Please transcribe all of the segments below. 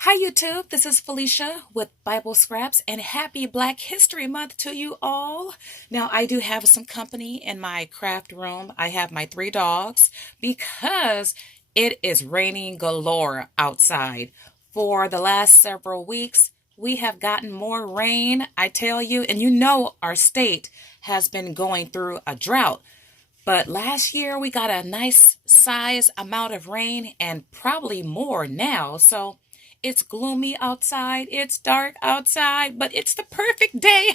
Hi YouTube, this is Felicia with Bible Scraps and happy Black History Month to you all. Now I do have some company in my craft room. I have my three dogs because it is raining galore outside. For the last several weeks, we have gotten more rain, I tell you, and you know our state has been going through a drought. But last year we got a nice size amount of rain and probably more now. So it's gloomy outside, it's dark outside, but it's the perfect day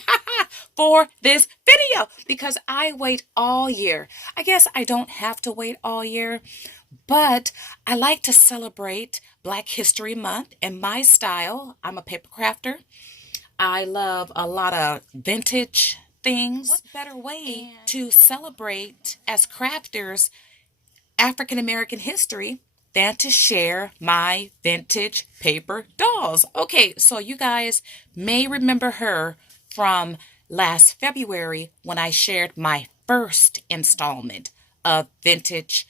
for this video because I wait all year. I guess I don't have to wait all year, but I like to celebrate Black History Month in my style. I'm a paper crafter. I love a lot of vintage things. What better way to celebrate as crafters African American history than to share my vintage paper dolls? Okay, so you guys may remember her from last February when I shared my first installment of vintage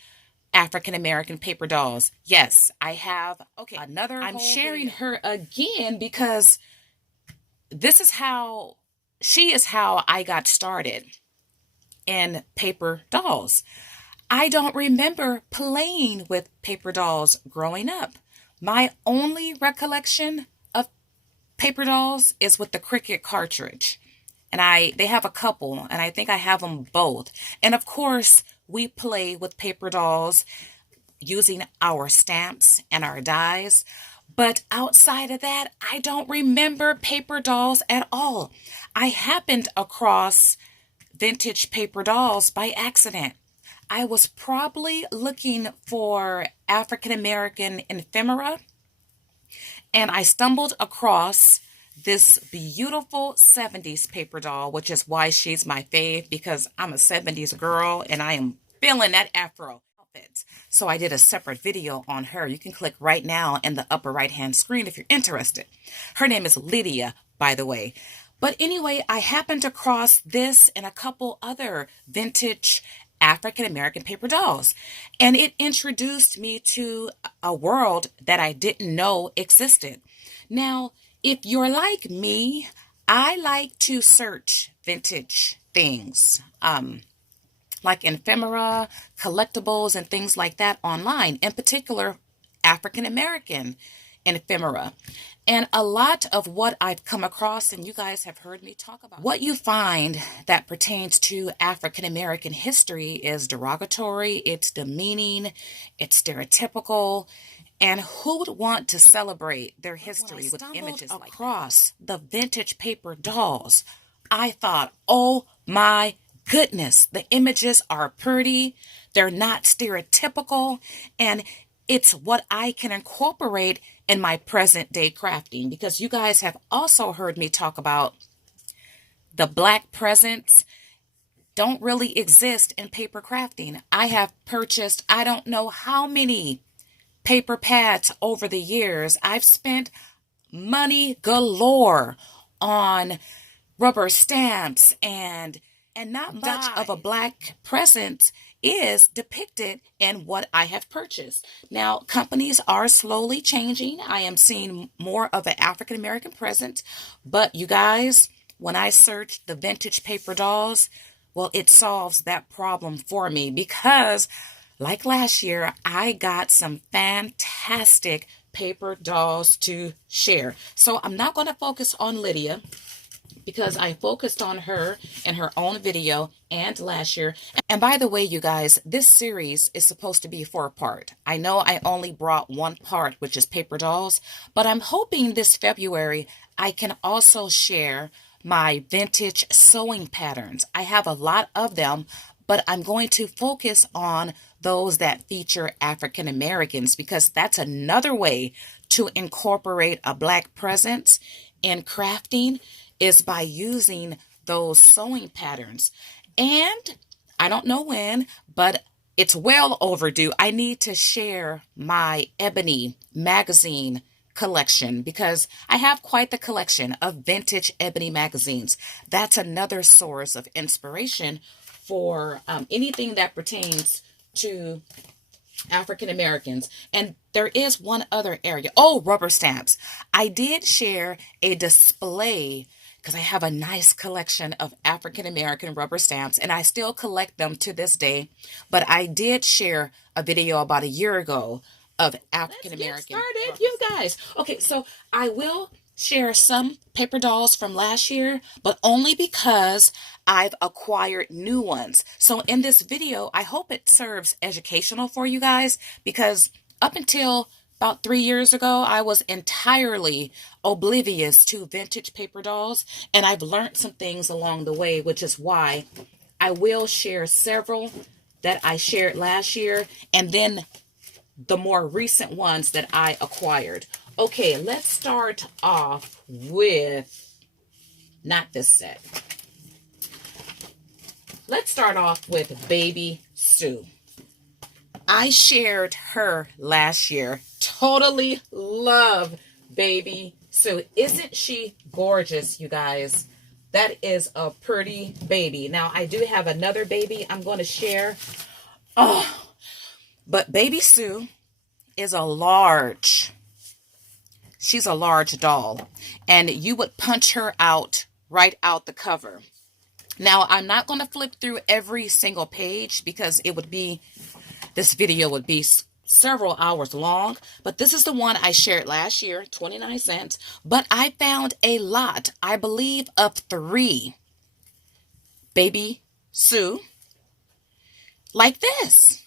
African American paper dolls. Yes, I have. Okay, another. I'm sharing her again because this is how she is how I got started in paper dolls. I don't remember playing with paper dolls growing up. My only recollection of paper dolls is with the Cricut cartridge. And they have a couple, and I think I have them both. And of course, we play with paper dolls using our stamps and our dies. But outside of that, I don't remember paper dolls at all. I happened across vintage paper dolls by accident. I was probably looking for African American ephemera, and I stumbled across this beautiful 70s paper doll, which is why she's my fave, because I'm a 70s girl and I am feeling that afro. So I did a separate video on her. You can click right now in the upper right hand screen if you're interested. Her name is Lydia, by the way. But anyway, I happened across this and a couple other vintage African American paper dolls, and it introduced me to a world that I didn't know existed. Now, if you're like me, I like to search vintage things. Like ephemera, collectibles, and things like that online, in particular, African American ephemera. And a lot of what I've come across, and you guys have heard me talk about, what you find that pertains to African American history is derogatory, it's demeaning, it's stereotypical. And who would want to celebrate their history with images like across the vintage paper dolls? I thought, oh my goodness, the images are pretty, they're not stereotypical, and it's what I can incorporate in my present day crafting, because you guys have also heard me talk about the black presents don't really exist in paper crafting. I have purchased I don't know how many paper pads over the years. I've spent money galore on rubber stamps, and not much of a black present is depicted in what I have purchased. Now, companies are slowly changing. I am seeing more of an African American present, but you guys, when I search the vintage paper dolls, well, it solves that problem for me because, like last year, I got some fantastic paper dolls to share. So I'm not going to focus on Lydia, because I focused on her in her own video and last year. And by the way, you guys, this series is supposed to be 4-part. I know I only brought one part, which is paper dolls, but I'm hoping this February I can also share my vintage sewing patterns. I have a lot of them, but I'm going to focus on those that feature African Americans, because that's another way to incorporate a black presence in crafting, is by using those sewing patterns. And I don't know when, but it's well overdue. I need to share my ebony magazine collection because I have quite the collection of vintage ebony magazines. That's another source of inspiration for anything that pertains to African Americans. And there is one other area. Oh, rubber stamps. I did share a display because I have a nice collection of African American rubber stamps and I still collect them to this day. But I did share a video about a year ago of African American. Let's get started, you guys. Okay, so I will share some paper dolls from last year, but only because I've acquired new ones. So in this video, I hope it serves educational for you guys because up until about 3 years ago, I was entirely oblivious to vintage paper dolls, and I've learned some things along the way, which is why I will share several that I shared last year, and then the more recent ones that I acquired. Okay, let's start off with, not this set. Let's start off with Baby Sue. I shared her last year. Totally love Baby Sue. Isn't she gorgeous, you guys? That is a pretty baby. Now, I do have another baby I'm going to share. Oh, but Baby Sue is a large. She's a large doll. And you would punch her out right out the cover. Now, I'm not going to flip through every single page because this video would be several hours long. But this is the one I shared last year, 29 cents. But I found a lot, I believe, of 3 Baby Sue like this.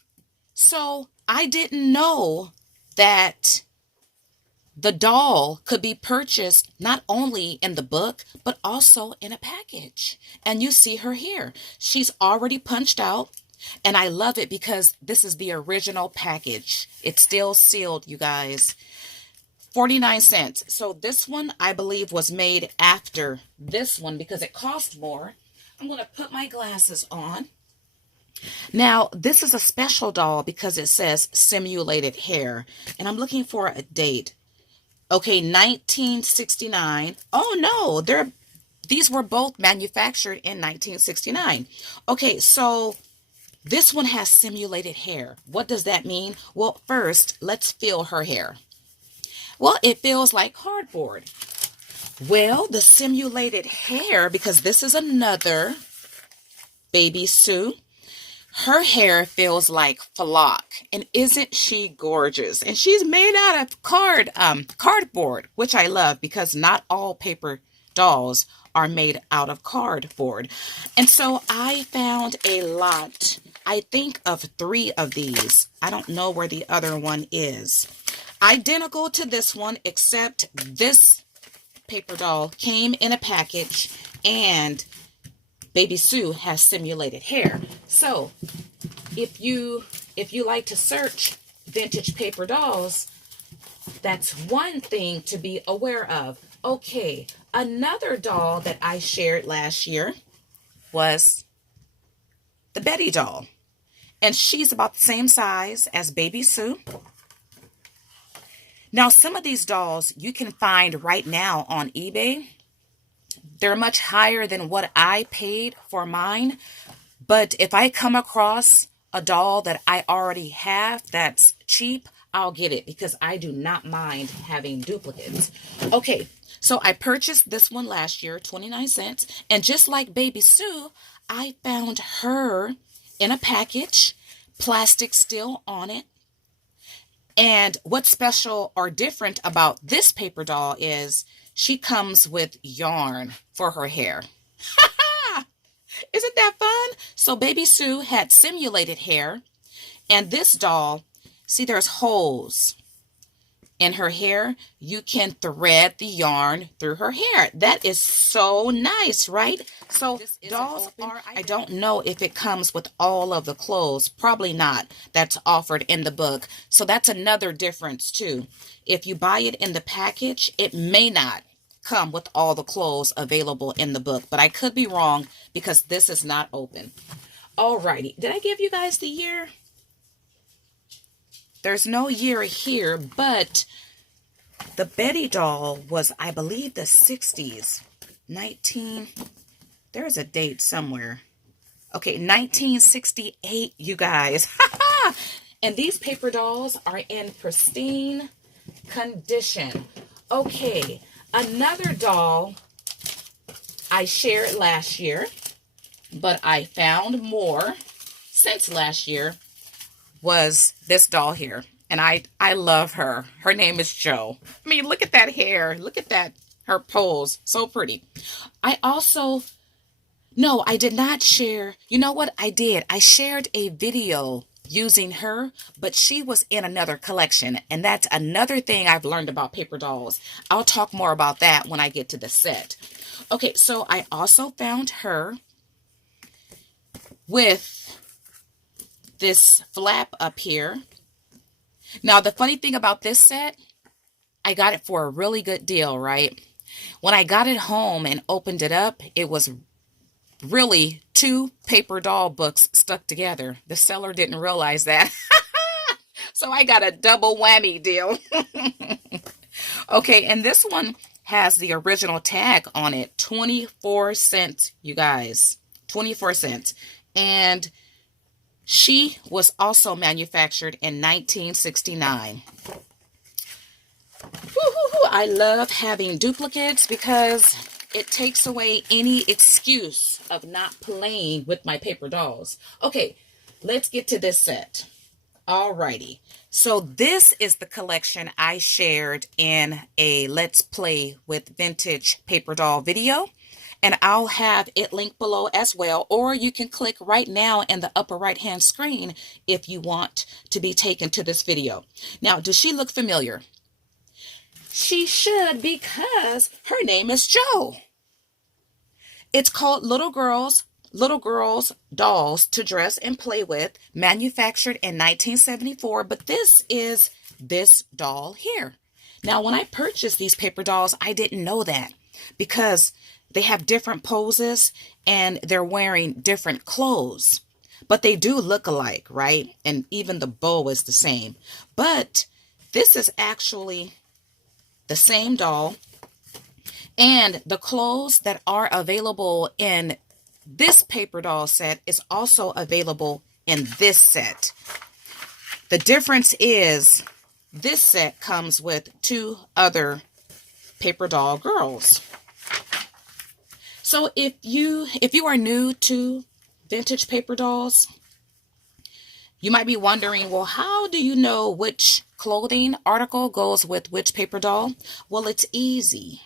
So I didn't know that the doll could be purchased not only in the book, but also in a package. And you see her here. She's already punched out. And I love it because this is the original package. It's still sealed, you guys. 49 cents. So this one, I believe, was made after this one because it cost more. I'm going to put my glasses on. Now, this is a special doll because it says simulated hair. And I'm looking for a date. Okay, 1969. Oh, no, these were both manufactured in 1969. Okay, so this one has simulated hair. What does that mean? Well, first, let's feel her hair. Well, it feels like cardboard. Well, the simulated hair, because this is another Baby Sue, her hair feels like flock, and isn't she gorgeous? And she's made out of cardboard, which I love because not all paper dolls are made out of cardboard. And so I found a lot, I think of 3 of these. I don't know where the other one is. Identical to this one, except this paper doll came in a package and Baby Sue has simulated hair. So if you like to search vintage paper dolls, that's one thing to be aware of. Okay, another doll that I shared last year was the Betty doll. And she's about the same size as Baby Sue. Now, some of these dolls you can find right now on eBay. They're much higher than what I paid for mine. But if I come across a doll that I already have that's cheap, I'll get it because I do not mind having duplicates. Okay, so I purchased this one last year, 29 cents. And just like Baby Sue, I found her in a package, plastic still on it. And what's special or different about this paper doll is she comes with yarn for her hair. Isn't that fun? So Baby Sue had simulated hair. And this doll, see there's holes in her hair. You can thread the yarn through her hair. That is so nice, right? So dolls I don't know if it comes with all of the clothes. Probably not. That's offered in the book. So that's another difference too. If you buy it in the package, it may not come with all the clothes available in the book. But I could be wrong because this is not open. Alrighty. Did I give you guys the year? There's no year here, but the Betty doll was, I believe, the 60s. There's a date somewhere. Okay, 1968, you guys. And these paper dolls are in pristine condition. Okay, another doll I shared last year, but I found more since last year, was this doll here. And I love her. Her name is Jo. I mean, look at that hair. Look at that. Her pose. So pretty. No, I did not share. You know what I did? I shared a video using her, but she was in another collection. And that's another thing I've learned about paper dolls. I'll talk more about that when I get to the set. Okay, so I also found her with this flap up here. Now, the funny thing about this set, I got it for a really good deal, right? When I got it home and opened it up, it was really 2 paper doll books stuck together. The seller didn't realize that. So I got a double whammy deal. Okay, and this one has the original tag on it. 24 cents, you guys. 24 cents. And she was also manufactured in 1969. Woo-hoo-hoo. I love having duplicates because it takes away any excuse of not playing with my paper dolls. Okay, let's get to this set. Alrighty. So this is the collection I shared in a Let's Play with Vintage Paper Doll video. And I'll have it linked below as well. Or you can click right now in the upper right hand screen if you want to be taken to this video. Now, does she look familiar? She should, because her name is Jo. It's called Little Girls Dolls to Dress and Play With, manufactured in 1974. But this is this doll here. Now, when I purchased these paper dolls, I didn't know that because they have different poses and they're wearing different clothes. But they do look alike, right? And even the bow is the same. But this is actually the same doll. And the clothes that are available in this paper doll set is also available in this set. The difference is this set comes with 2 other paper doll girls. So if you are new to vintage paper dolls, you might be wondering, well, how do you know which clothing article goes with which paper doll? Well, it's easy.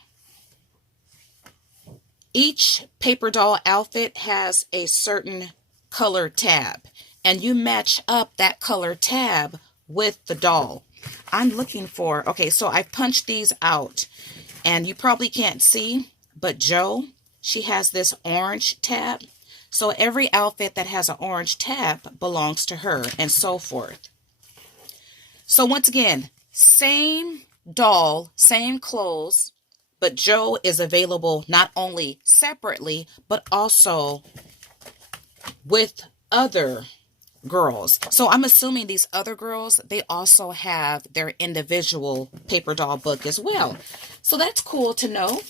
Each paper doll outfit has a certain color tab, and you match up that color tab with the doll. I'm looking for, okay, so I punched these out, and you probably can't see, but Jo, she has this orange tab. So every outfit that has an orange tab belongs to her, and so forth. So once again, same doll, same clothes, but Jo is available not only separately, but also with other girls. So I'm assuming these other girls, they also have their individual paper doll book as well. So that's cool to know.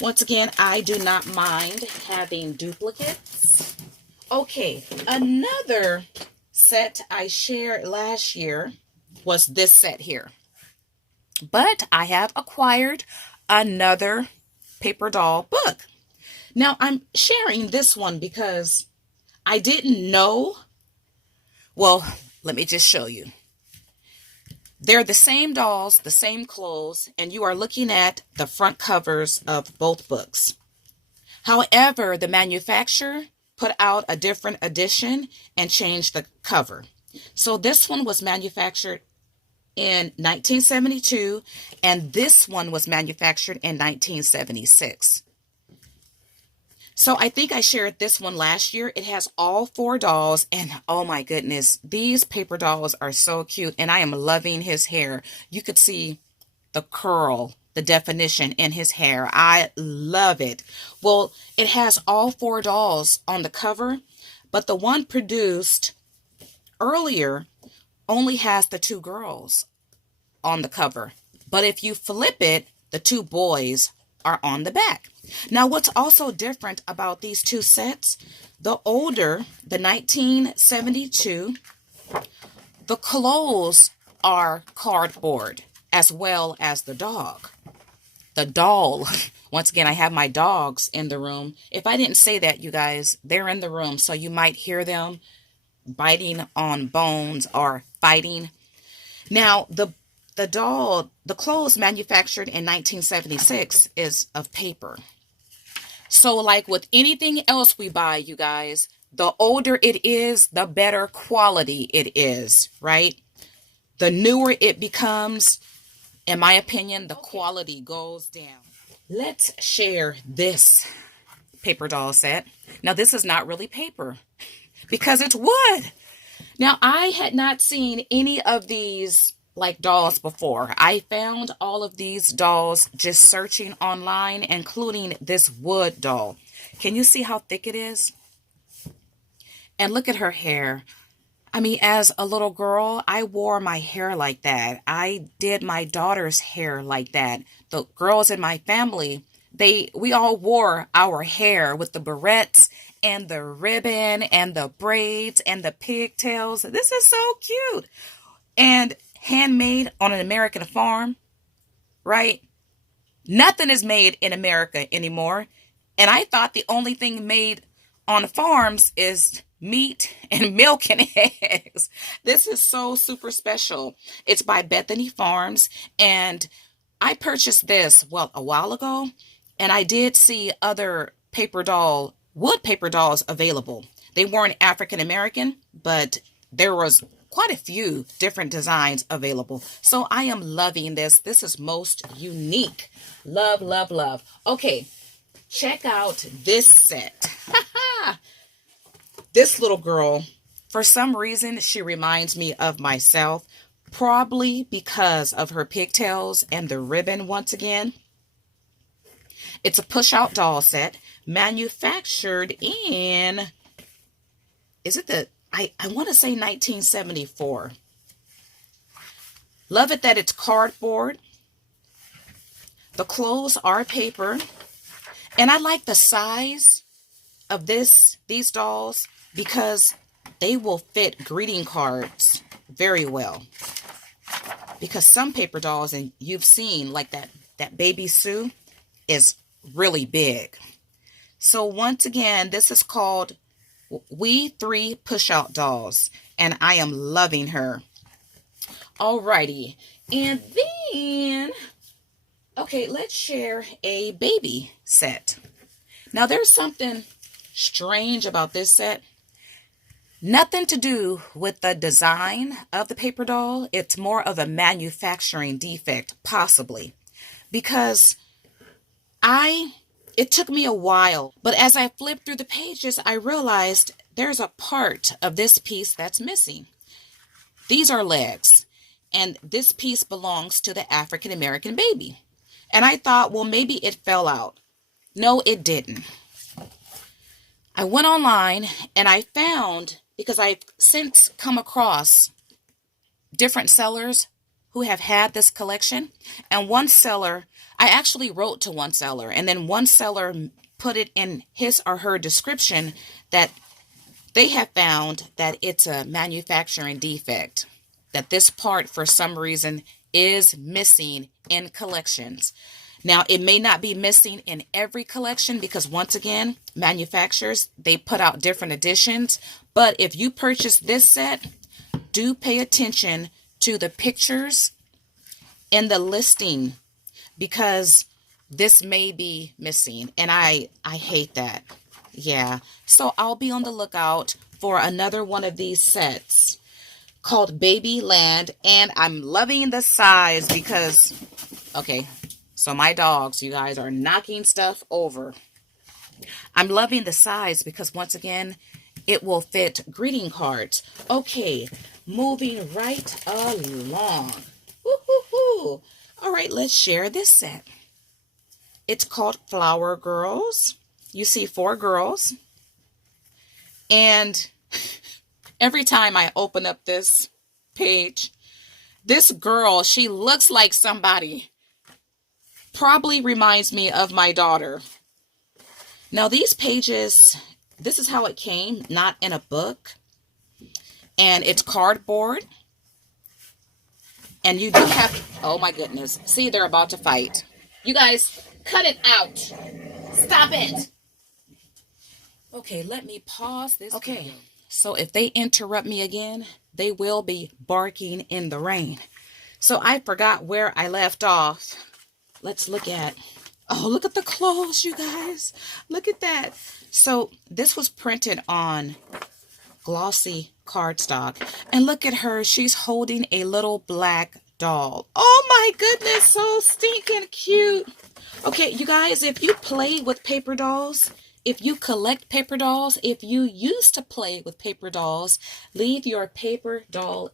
Once again, I do not mind having duplicates. Okay, another set I shared last year was this set here. But I have acquired another paper doll book. Now, I'm sharing this one because I didn't know. Well, let me just show you. They're the same dolls, the same clothes, and you are looking at the front covers of both books. However, the manufacturer put out a different edition and changed the cover. So this one was manufactured in 1972, and this one was manufactured in 1976. So I think I shared this one last year. It has all 4 dolls, and oh my goodness, these paper dolls are so cute, and I am loving his hair. You could see the curl, the definition in his hair. I love it. Well, it has all 4 dolls on the cover, but the one produced earlier only has the 2 girls on the cover. But if you flip it, the 2 boys are on the back. Now, what's also different about these 2 sets, the older, the 1972 The clothes are cardboard as well as the dog. The doll. Once again, I have my dogs in the room. If I didn't say that, you guys, they're in the room, so you might hear them biting on bones or fighting. Now, the doll, the clothes manufactured in 1976 is of paper. So like with anything else we buy, you guys, the older it is, the better quality it is, right? The newer it becomes, in my opinion, the quality goes down. Let's share this paper doll set. Now, this is not really paper because it's wood. Now, I had not seen any of these like dolls before. I found all of these dolls just searching online, including this wood doll. Can you see how thick it is? And look at her hair. I mean, as a little girl, I wore my hair like that. I did my daughter's hair like that. The girls in my family, we all wore our hair with the barrettes and the ribbon and the braids and the pigtails. This is so cute. And handmade on an American farm, right? Nothing is made in America anymore. And I thought the only thing made on farms is meat and milk and eggs. This is so super special. It's by Bethany Farms, and I purchased this, well, a while ago, and I did see other wood paper dolls available. They weren't African American, but there was quite a few different designs available. So I am loving this. This is most unique. Love, love, love. Okay, check out this set. This little girl, for some reason, she reminds me of myself, probably because of her pigtails and the ribbon once again. It's a push-out doll set manufactured in, I want to say 1974. Love it that it's cardboard. The clothes are paper. And I like the size of these dolls because they will fit greeting cards very well. Because some paper dolls, and you've seen like that baby Sue is really big. So once again, this is called We 3 Push-Out Dolls, and I am loving her. Alrighty, and then, okay, let's share a baby set. Now there's something strange about this set. Nothing to do with the design of the paper doll. It's more of a manufacturing defect, possibly, because it took me a while, but as I flipped through the pages, I realized there's a part of this piece that's missing. These are legs, and this piece belongs to the African American baby. And I thought, well, maybe it fell out. No, it didn't. I went online and I found, because I've since come across different sellers who have had this collection, and one seller, I actually wrote to one seller, and then one seller put it in his or her description that they have found that it's a manufacturing defect, that this part for some reason is missing in collections. Now, it may not be missing in every collection because once again, manufacturers, they put out different editions. But if you purchase this set, do pay attention to the pictures in the listing because this may be missing. And I hate that. Yeah. So I'll be on the lookout for another one of these sets called Baby Land. And I'm loving the size because, okay, so my dogs, you guys, are knocking stuff over. I'm loving the size because once again, it will fit greeting cards. Okay, moving right along. Woo-hoo-hoo. All right, let's share this set. It's called Flower Girls. You see 4 girls. And every time I open up this page, this girl, she looks like somebody. Probably reminds me of my daughter. Now these pages, this is how it came, not in a book. And it's cardboard. And you do have, oh my goodness. See, they're about to fight. You guys, cut it out. Stop it. Okay, let me pause this. Okay, so if they interrupt me again, they will be barking in the rain. So I forgot where I left off. Let's look at, oh, look at the clothes, you guys. Look at that. So this was printed on glossy cardstock. And look at her. She's holding a little black doll. Oh my goodness, so stinking cute. Okay, you guys, if you play with paper dolls, if you collect paper dolls, if you used to play with paper dolls, leave your paper doll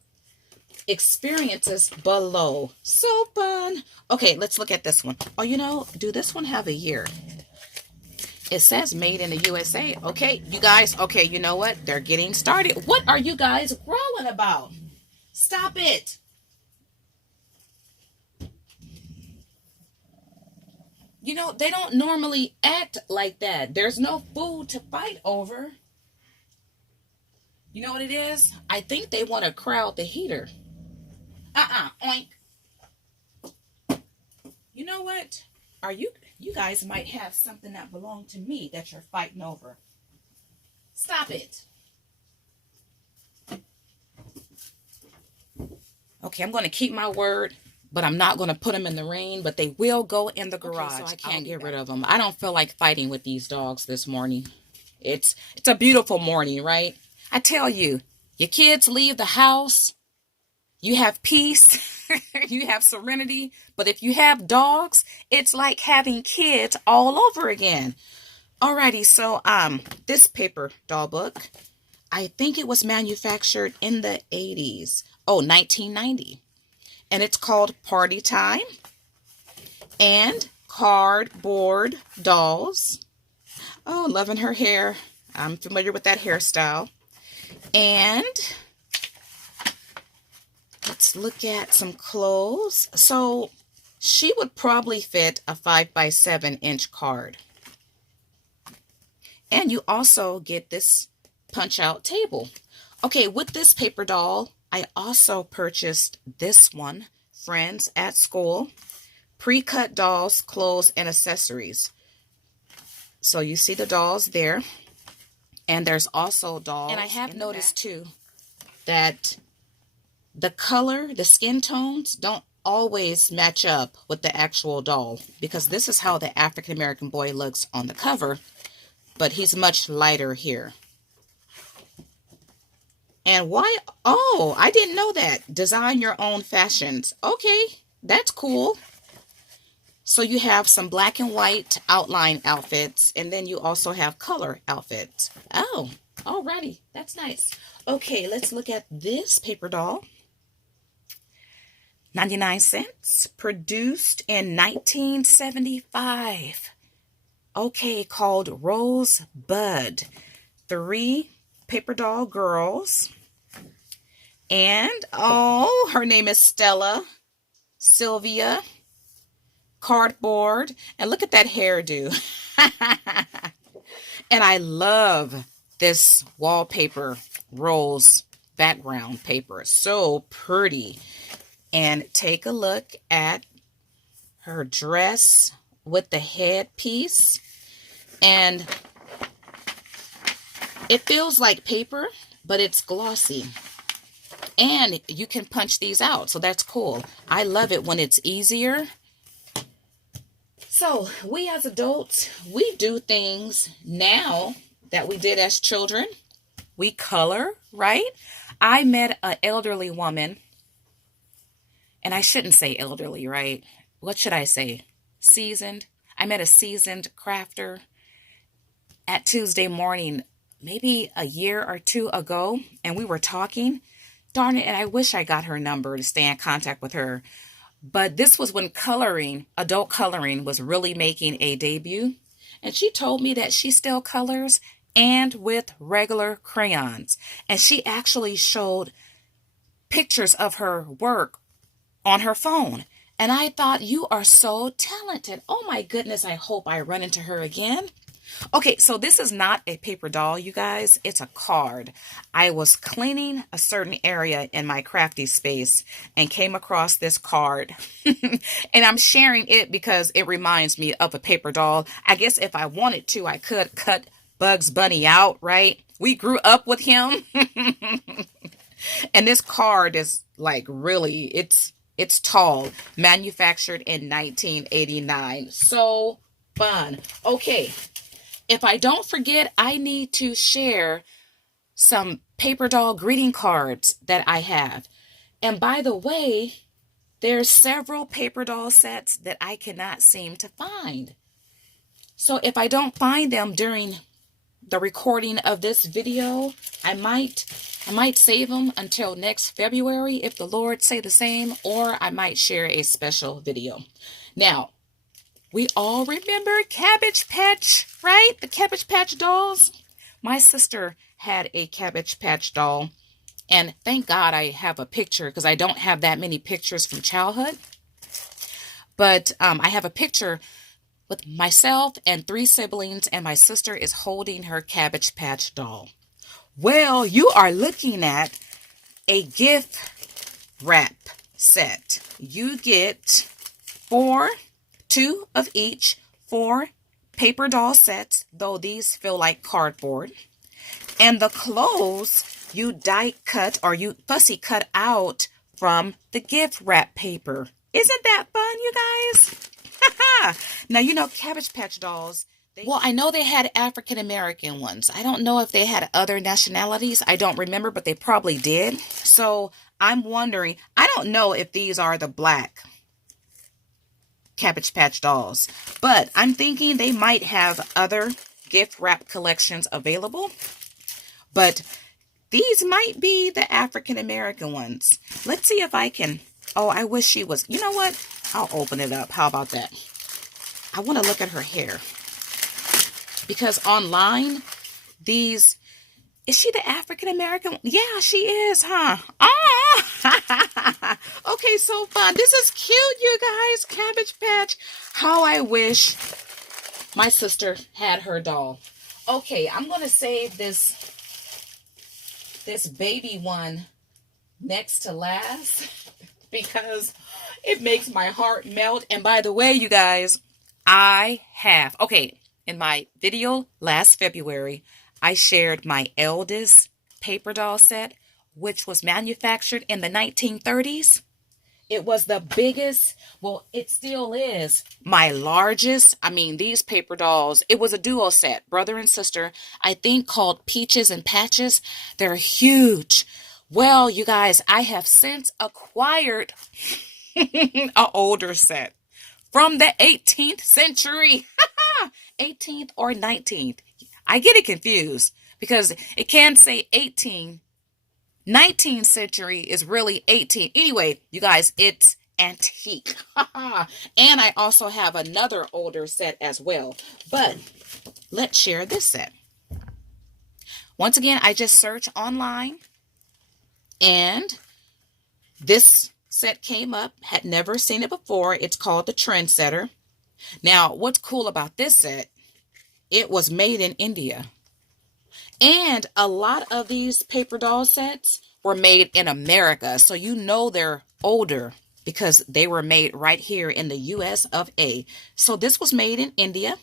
experiences below. So fun. Okay, let's look at this one. Oh, you know, do this one have a year? It says made in the USA. Okay, you guys, okay, you know what? They're getting started. What are you guys growling about? Stop it. You know, they don't normally act like that. There's no food to fight over. You know what it is? I think they want to crowd the heater. Oink. You know what? You guys might have something that belonged to me that you're fighting over. Stop it. Okay, I'm going to keep my word, but I'm not going to put them in the rain, but they will go in the garage. Okay, so I can't get rid of them. I don't feel like fighting with these dogs this morning. It's a beautiful morning, right? I tell you, your kids leave the house, you have peace, you have serenity, but if you have dogs, it's like having kids all over again. Alrighty, so this paper doll book, I think it was manufactured in the 80s. Oh, 1990. And it's called Party Time and Cardboard Dolls. Oh, loving her hair. I'm familiar with that hairstyle. And let's look at some clothes. So she would probably fit a 5x7-inch card. And you also get this punch-out table. Okay, with this paper doll, I also purchased this one, Friends at School, pre-cut dolls, clothes, and accessories. So you see the dolls there. And there's also dolls. And I have noticed too that the color, the skin tones don't always match up with the actual doll, because this is how the African American boy looks on the cover, but he's much lighter here. And why? Oh, I didn't know that. Design your own fashions. Okay, that's cool. So you have some black and white outline outfits, and then you also have color outfits. Oh, alrighty. That's nice. Okay, let's look at this paper doll. 99 cents. Produced in 1975. Okay, called Rosebud. 3 paper doll girls. And, oh, her name is Stella, Sylvia, Cardboard, and look at that hairdo. And I love this wallpaper rose background paper. So pretty. And take a look at her dress with the headpiece. And it feels like paper, but it's glossy. And you can punch these out, so that's cool. I love it when it's easier. So we as adults, we do things now that we did as children. We color, right? I met an elderly woman, and I shouldn't say elderly, right? What should I say? Seasoned. I met a seasoned crafter at Tuesday morning, maybe a year or two ago, and we were talking. Darn it, and I wish I got her number to stay in contact with her. But this was when coloring, adult coloring, was really making a debut. And she told me that she still colors and with regular crayons. And she actually showed pictures of her work on her phone. And I thought, you are so talented. Oh my goodness, I hope I run into her again. Okay, so this is not a paper doll, you guys. It's a card. I was cleaning a certain area in my crafty space and came across this card. And I'm sharing it because it reminds me of a paper doll. I guess if I wanted to, I could cut Bugs Bunny out, right? We grew up with him. And this card is like really, it's tall, manufactured in 1989. So fun. Okay, if I don't forget, I need to share some paper doll greeting cards that I have. And by the way, there's several paper doll sets that I cannot seem to find. So if I don't find them during the recording of this video, I might save them until next February if the Lord say the same, or I might share a special video. Now, we all remember Cabbage Patch, right? The Cabbage Patch dolls. My sister had a Cabbage Patch doll, and thank God I have a picture because I don't have that many pictures from childhood. But I have a picture with myself and 3 siblings, and my sister is holding her Cabbage Patch doll. Well, you are looking at a gift wrap set. You get 2 of each, 4 paper doll sets, though these feel like cardboard. And the clothes you die cut or you fussy cut out from the gift wrap paper. Isn't that fun, you guys? Now, you know, Cabbage Patch dolls, well, I know they had African American ones. I don't know if they had other nationalities. I don't remember, but they probably did. So I'm wondering, I don't know if these are the black Cabbage Patch dolls, but I'm thinking they might have other gift wrap collections available. But these might be the African American ones. Let's see if I can. Oh, I wish she was. You know what? I'll open it up. How about that? I want to look at her hair. Because online, these, is she the African American? Yeah, she is, huh? Oh! Okay, so fun. This is cute, you guys. Cabbage Patch. How I wish my sister had her doll. Okay, I'm going to save this baby one next to last because it makes my heart melt. And by the way, you guys, in my video last February, I shared my eldest paper doll set, which was manufactured in the 1930s. It was the biggest, well, it still is my largest. I mean, these paper dolls, it was a duo set, brother and sister, I think called Peaches and Patches. They're huge. Well, you guys, I have since acquired an older set from the 18th century. 18th or 19th. I get it confused because it can say 18. 19th century is really 18. Anyway, you guys, it's antique. And I also have another older set as well. But let's share this set. Once again, I just searched online and this set came up. Had never seen it before. It's called the Trendsetter. Now, what's cool about this set, it was made in India. And a lot of these paper doll sets were made in America. So you know they're older because they were made right here in the US of A. So this was made in India.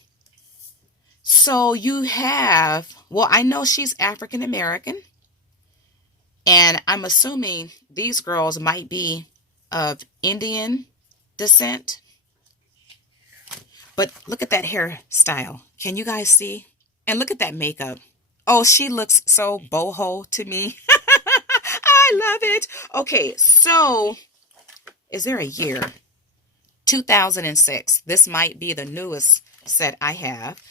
So you have, well, I know she's African American. And I'm assuming these girls might be of Indian descent. But look at that hairstyle. Can you guys see? And look at that makeup. Oh, she looks so boho to me. I love it. Okay, so is there a year? 2006. This might be the newest set I have.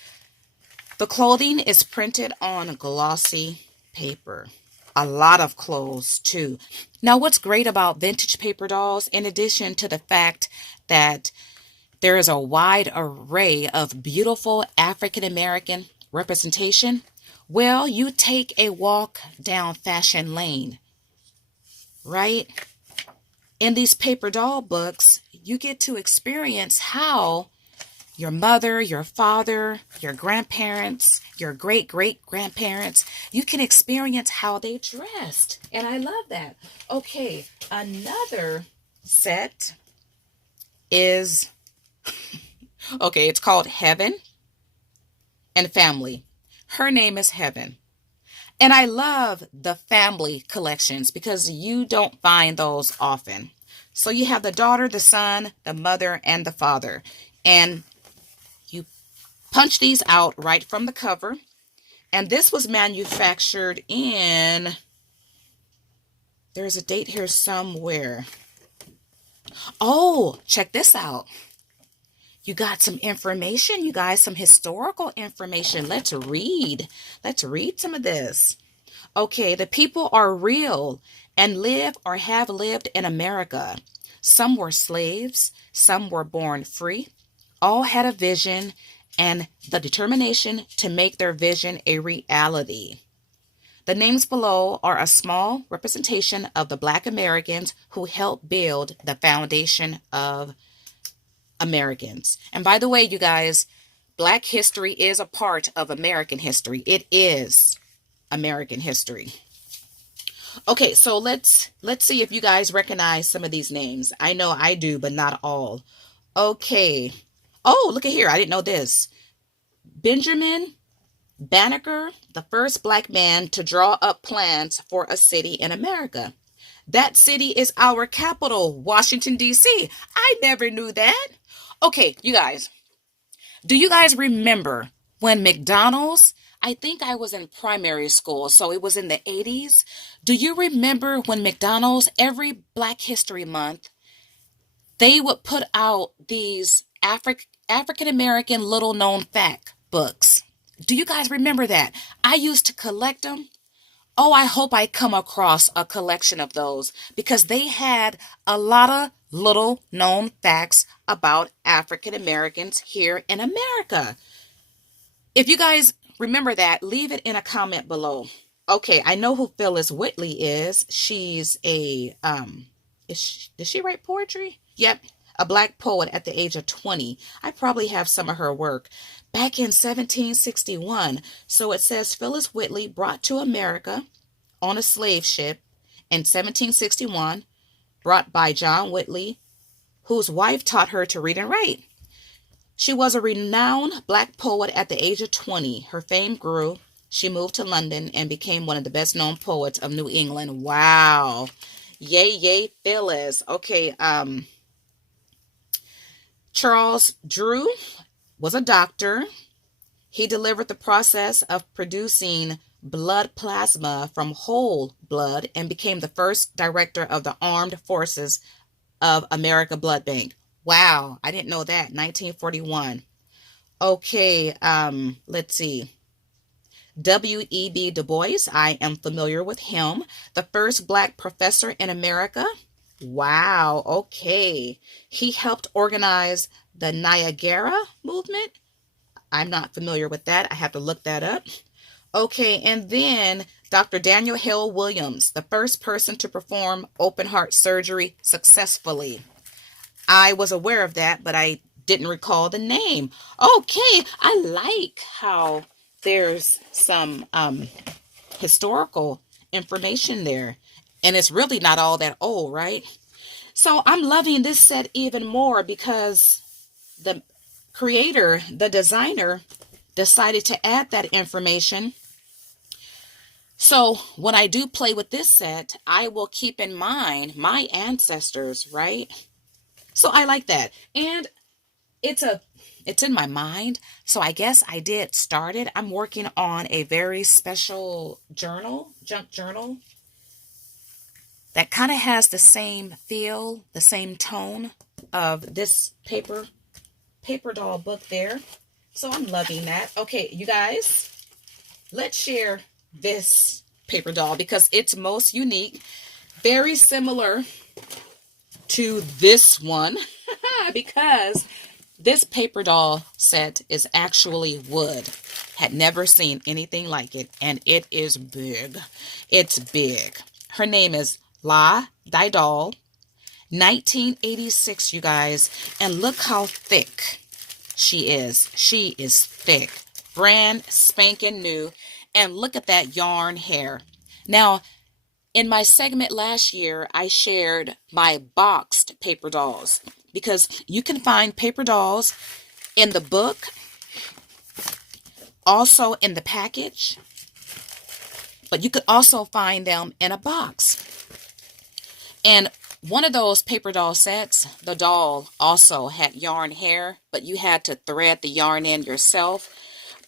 The clothing is printed on glossy paper. A lot of clothes too. Now, what's great about vintage paper dolls, in addition to the fact that there is a wide array of beautiful African American representation, well, you take a walk down fashion lane, right? In these paper doll books, you get to experience how your mother, your father, your grandparents, your great-great-grandparents. You can experience how they dressed. And I love that. Okay, another set is, okay, it's called Heaven and Family. Her name is Heaven. And I love the family collections because you don't find those often. So you have the daughter, the son, the mother, and the father. And you punch these out right from the cover. And this was manufactured in, there's a date here somewhere. Oh, check this out. You got some information, you guys, some historical information. Let's read. Let's read some of this. Okay, the people are real and live or have lived in America. Some were slaves, some were born free. All had a vision and the determination to make their vision a reality. The names below are a small representation of the Black Americans who helped build the foundation of Americans. And by the way, you guys, Black history is a part of American history. It is American history. Okay, so let's see if you guys recognize some of these names. I know I do, but not all. Okay. Oh, look at here. I didn't know this. Benjamin Banneker, the first Black man to draw up plans for a city in America. That city is our capital, Washington, D.C. I never knew that. Okay, you guys, do you guys remember when McDonald's, I think I was in primary school, so it was in the 80s. Do you remember when McDonald's, every Black History Month, they would put out these African American little known fact books? Do you guys remember that? I used to collect them. Oh, I hope I come across a collection of those because they had a lot of little known facts about African Americans here in America. If you guys remember that, leave it in a comment below. Okay, I know who Phyllis Whitley is. She's a, does she write poetry? Yep, a Black poet at the age of 20. I probably have some of her work. Back in 1761, so it says Phyllis Whitley brought to America on a slave ship in 1761, brought by John Whitley, whose wife taught her to read and write. She was a renowned Black poet at the age of 20. Her fame grew. She moved to London and became one of the best known poets of New England. Wow. Yay, yay, Phyllis. Okay, Charles Drew was a doctor. He delivered the process of producing blood plasma from whole blood and became the first director of the Armed Forces of America Blood Bank. Wow, I didn't know that. 1941. Okay, let's see. W.E.B. Du Bois, I am familiar with him. The first Black professor in America. Wow, okay. He helped organize the Niagara movement. I'm not familiar with that. I have to look that up. Okay, and then Dr. Daniel Hale Williams, the first person to perform open heart surgery successfully. I was aware of that, but I didn't recall the name. Okay, I like how there's some historical information there. And it's really not all that old, right? So I'm loving this set even more because the creator, the designer, decided to add that information. So when I do play with this set, I will keep in mind my ancestors, right? So I like that. And it's in my mind. So I guess I did start it. I'm working on a very special journal, junk journal, that kind of has the same feel, the same tone of this paper doll book there. So I'm loving that. Okay, you guys, let's share this paper doll because it's most unique. Very similar to this one because this paper doll set is actually wood. Had never seen anything like it, and it is big. It's big. Her name is La Didal, 1986, you guys, and look how thick she is. She is thick. Brand spanking new. And look at that yarn hair. Now, in my segment last year, I shared my boxed paper dolls because you can find paper dolls in the book, also in the package, but you could also find them in a box. And one of those paper doll sets, the doll also had yarn hair, but you had to thread the yarn in yourself.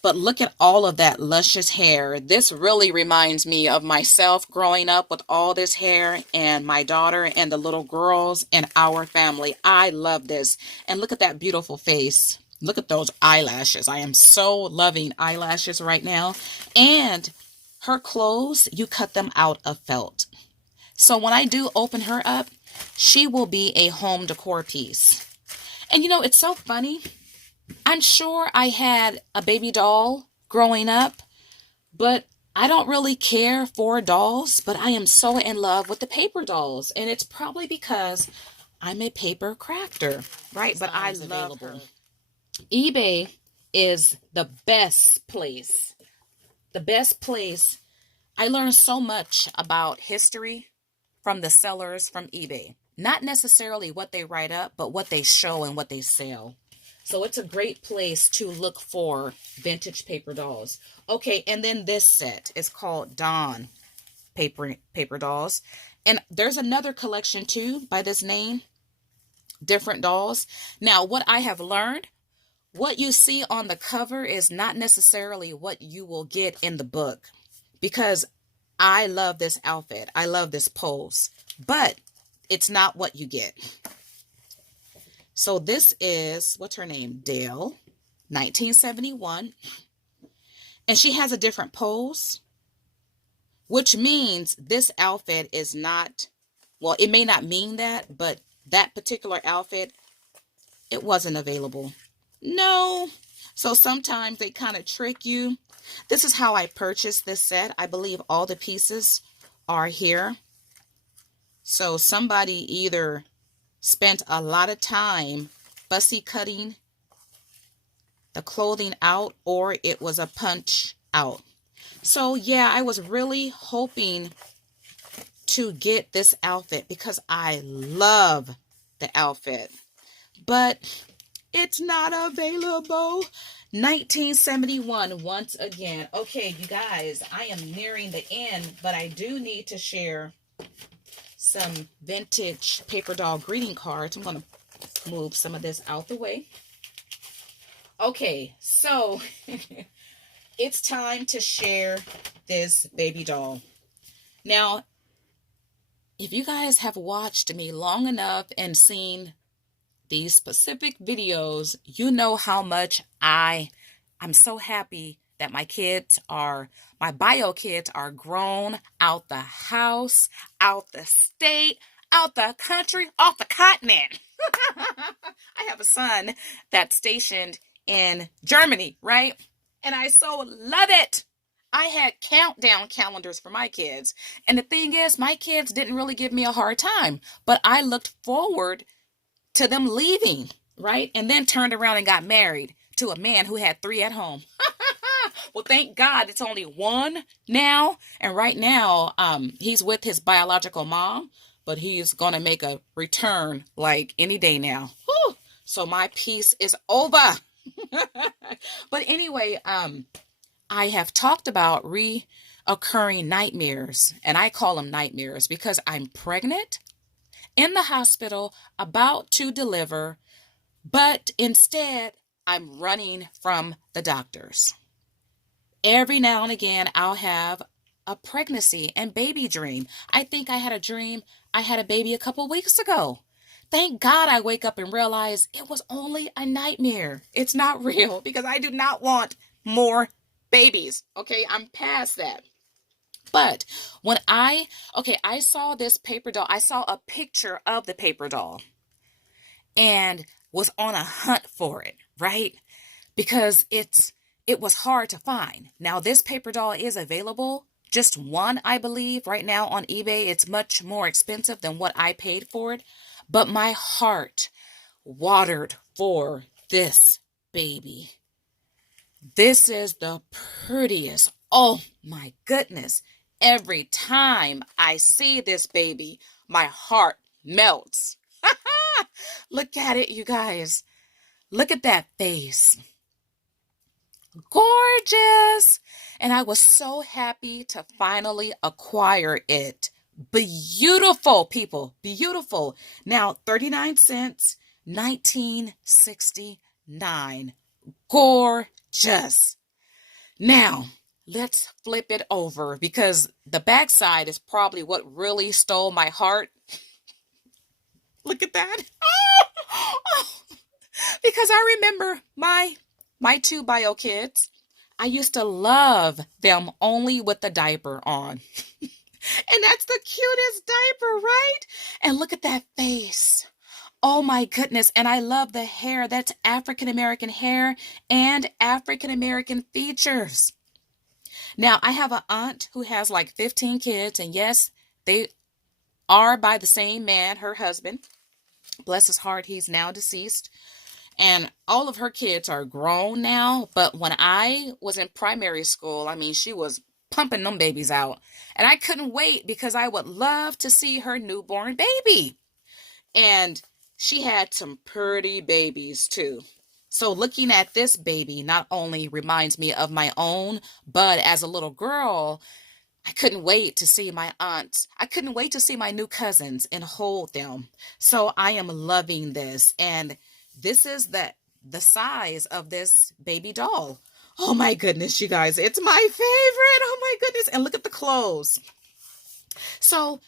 But look at all of that luscious hair. This really reminds me of myself growing up with all this hair and my daughter and the little girls in our family. I love this. And look at that beautiful face. Look at those eyelashes. I am so loving eyelashes right now. And her clothes, you cut them out of felt. So when I do open her up, she will be a home decor piece. And you know, it's so funny. I'm sure I had a baby doll growing up, but I don't really care for dolls, but I am so in love with the paper dolls. And it's probably because I'm a paper crafter, right? But I love her. eBay is the best place. The best place. I learned so much about history from the sellers from eBay. Not necessarily what they write up, but what they show and what they sell. So it's a great place to look for vintage paper dolls. Okay, and then this set is called Dawn paper dolls. And there's another collection too by this name, different dolls. Now, what I have learned, what you see on the cover is not necessarily what you will get in the book, because I love this outfit. I love this pose, but it's not what you get. So this is, what's her name? Dale, 1971. And she has a different pose, which means this outfit is not, well, it may not mean that, but that particular outfit, it wasn't available. No. So sometimes they kind of trick you. This is how I purchased this set. I believe all the pieces are here. So somebody either spent a lot of time fussy cutting the clothing out, or it was a punch out. So yeah, I was really hoping to get this outfit because I love the outfit, but it's not available. 1971 once again. Okay, you guys, I am nearing the end, but I do need to share some vintage paper doll greeting cards. I'm going to move some of this out the way. Okay, so it's time to share this baby doll. Now, if you guys have watched me long enough and seen these specific videos, you know how much I'm so happy that my bio kids are grown, out the house, out the state, out the country, off the continent. I have a son that's stationed in Germany, right? And I so love it. I had countdown calendars for my kids. And the thing is, my kids didn't really give me a hard time, but I looked forward to them leaving, right? And then turned around and got married to a man who had 3 at home. Well, thank God it's only 1 now. And right now, he's with his biological mom, but he's going to make a return like any day now. Whew. So my piece is over. But anyway, I have talked about reoccurring nightmares, and I call them nightmares because I'm pregnant, in the hospital, about to deliver, but instead I'm running from the doctors. Every now and again, I'll have a pregnancy and baby dream. I think I had a dream I had a baby a couple weeks ago. Thank God I wake up and realize it was only a nightmare. It's not real, because I do not want more babies. Okay, I'm past that. But when I saw this paper doll. I saw a picture of the paper doll and was on a hunt for it, right? Because it was hard to find. Now, this paper doll is available. Just one, I believe, right now on eBay. It's much more expensive than what I paid for it. But my heart watered for this baby. This is the prettiest. Oh my goodness. Every time I see this baby, my heart melts. Look at it, you guys. Look at that face. Gorgeous. And I was so happy to finally acquire it. Beautiful, people. Beautiful. Now, 39 cents, 1969. Gorgeous. Now, let's flip it over because the backside is probably what really stole my heart. Look at that. Because I remember my two bio kids. I used to love them only with the diaper on. And that's the cutest diaper, right? And look at that face. Oh my goodness. And I love the hair. That's African American hair and African American features. Now, I have an aunt who has like 15 kids. And yes, they are by the same man, her husband. Bless his heart, he's now deceased. And all of her kids are grown now. But when I was in primary school, I mean, she was pumping them babies out. And I couldn't wait because I would love to see her newborn baby. And she had some pretty babies too. So looking at this baby not only reminds me of my own, but as a little girl, I couldn't wait to see my aunts. I couldn't wait to see my new cousins and hold them. So I am loving this. And this is the size of this baby doll. Oh my goodness, you guys. It's my favorite. Oh my goodness. And look at the clothes. So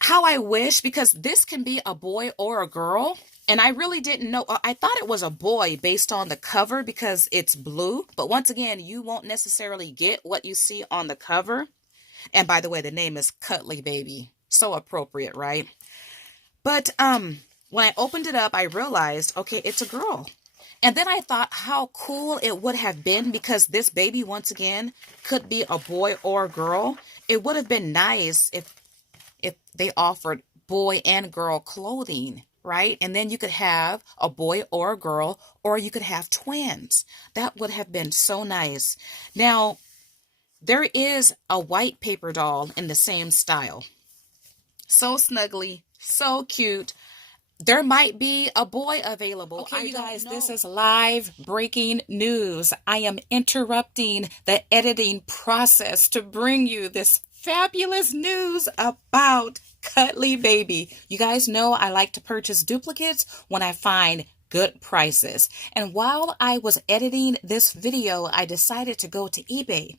how I wish, because this can be a boy or a girl. And I really didn't know. I thought it was a boy based on the cover because it's blue. But once again, you won't necessarily get what you see on the cover. And by the way, the name is Cuddly Baby. So appropriate, right? But when I opened it up, I realized, okay, it's a girl. And then I thought how cool it would have been because this baby, once again, could be a boy or a girl. It would have been nice if they offered boy and girl clothing, right? And then you could have a boy or a girl, or you could have twins. That would have been so nice. Now, there is a white paper doll in the same style. So snuggly, so cute. There might be a boy available. Okay, you guys, this is live breaking news. I am interrupting the editing process to bring you this fabulous news about Cuddly Baby. You guys know I like to purchase duplicates when I find good prices. And while I was editing this video, I decided to go to eBay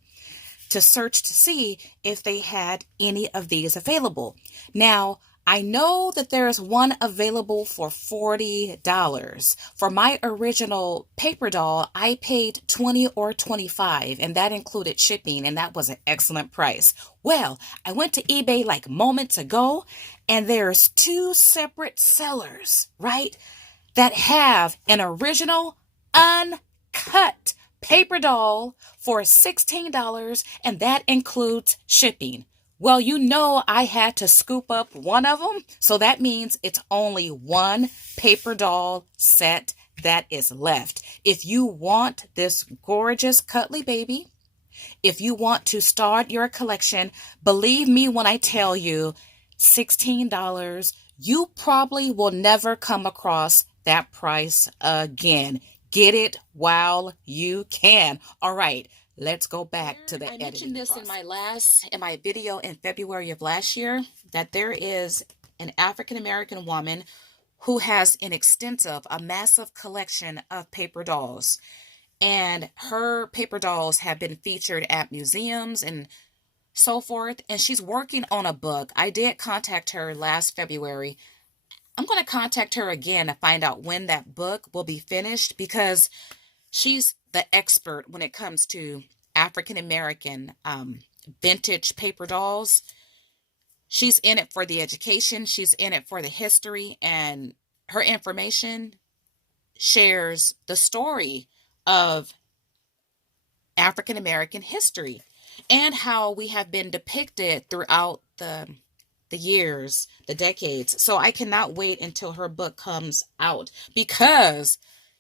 to search to see if they had any of these available. Now, I know that there is one available for $40. For my original paper doll, I paid $20 or $25, and that included shipping, and that was an excellent price. Well, I went to eBay like moments ago, and there's two separate sellers, right, that have an original uncut paper doll for $16, and that includes shipping. Well, you know I had to scoop up one of them, so that means it's only one paper doll set that is left. If you want this gorgeous Cuddly Baby, if you want to start your collection, believe me when I tell you, $16, you probably will never come across that price again. Get it while you can. All right. Let's go back to the editing process. I mentioned this in my video in February of last year, that there is an African American woman who has a massive collection of paper dolls. And her paper dolls have been featured at museums and so forth. And she's working on a book. I did contact her last February. I'm going to contact her again to find out when that book will be finished because she's the expert when it comes to African American vintage paper dolls. She's in it for the education. She's in it for the history, and her information shares the story of African American history and how we have been depicted throughout the years, the decades. So I cannot wait until her book comes out because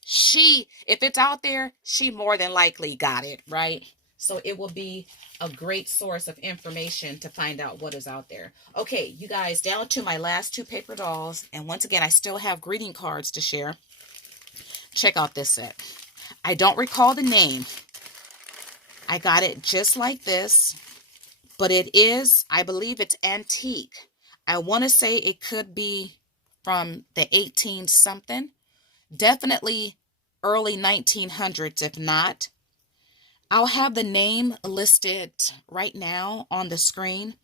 if it's out there, she more than likely got it, right? So it will be a great source of information to find out what is out there. Okay, you guys, down to my last two paper dolls. And once again, I still have greeting cards to share. Check out this set. I don't recall the name. I got it just like this, but it is, I believe it's antique. I want to say it could be from the 18 something. Definitely early 1900s, if not. I'll have the name listed right now on the screen.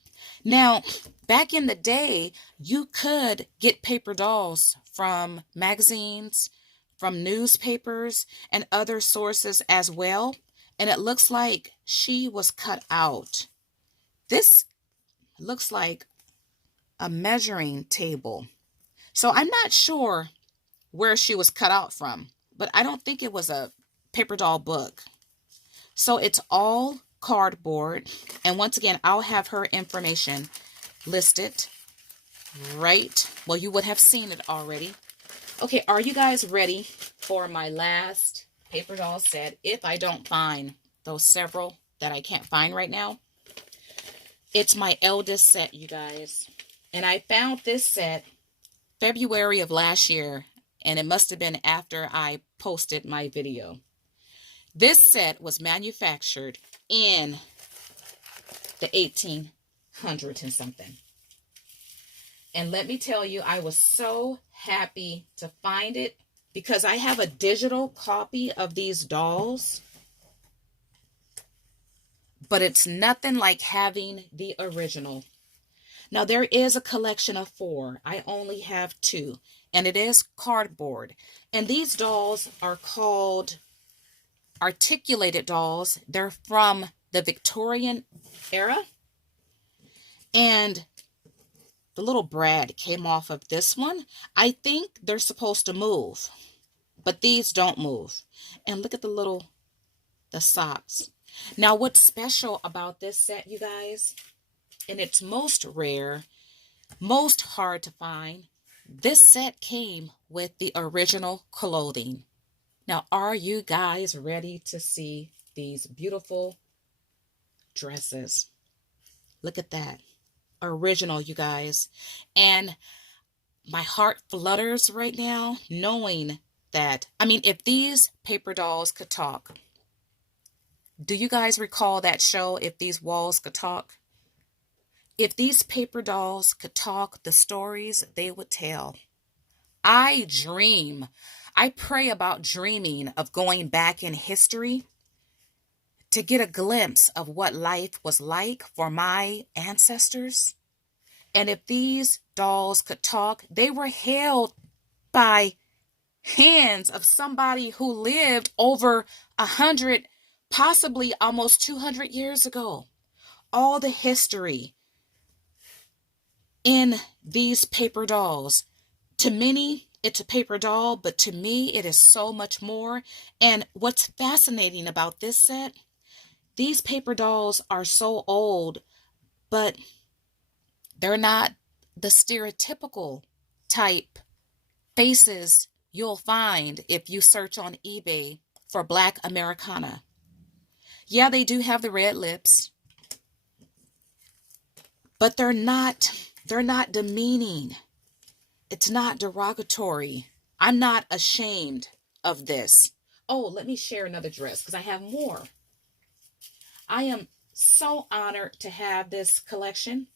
Now, back in the day, you could get paper dolls from magazines, from newspapers, and other sources as well. And it looks like she was cut out. This looks like a measuring table. So I'm not sure where she was cut out from, but I don't think it was a paper doll book. So it's all cardboard. And once again, I'll have her information listed right. Well, you would have seen it already. Okay, are you guys ready for my last paper doll set? If I don't find those several that I can't find right now. It's my eldest set, you guys. And I found this set February of last year. And it must have been after I posted my video. This set was manufactured in the 1800s and something. And let me tell you, I was so happy to find it because I have a digital copy of these dolls. But it's nothing like having the original. Now, there is a collection of 4. I only have 2. And it is cardboard. And these dolls are called articulated dolls. They're from the Victorian era. And the little brad came off of this one. I think they're supposed to move. But these don't move. And look at the socks. Now, what's special about this set, you guys? And it's most rare, most hard to find. This set came with the original clothing. Now, are you guys ready to see these beautiful dresses? Look at that. Original, you guys. And my heart flutters right now knowing that, if these paper dolls could talk. Do you guys recall that show, If These Walls Could Talk? If these paper dolls could talk, the stories they would tell. I pray about dreaming of going back in history to get a glimpse of what life was like for my ancestors. And if these dolls could talk, they were held by hands of somebody who lived over 100, possibly almost 200 years ago. All the history in these paper dolls. To many, it's a paper doll, but to me, it is so much more. And what's fascinating about this set, these paper dolls are so old, but they're not the stereotypical type faces you'll find if you search on eBay for Black Americana. Yeah, they do have the red lips, but they're not demeaning. It's not derogatory. I'm not ashamed of this. Oh, let me share another dress because I have more. I am so honored to have this collection.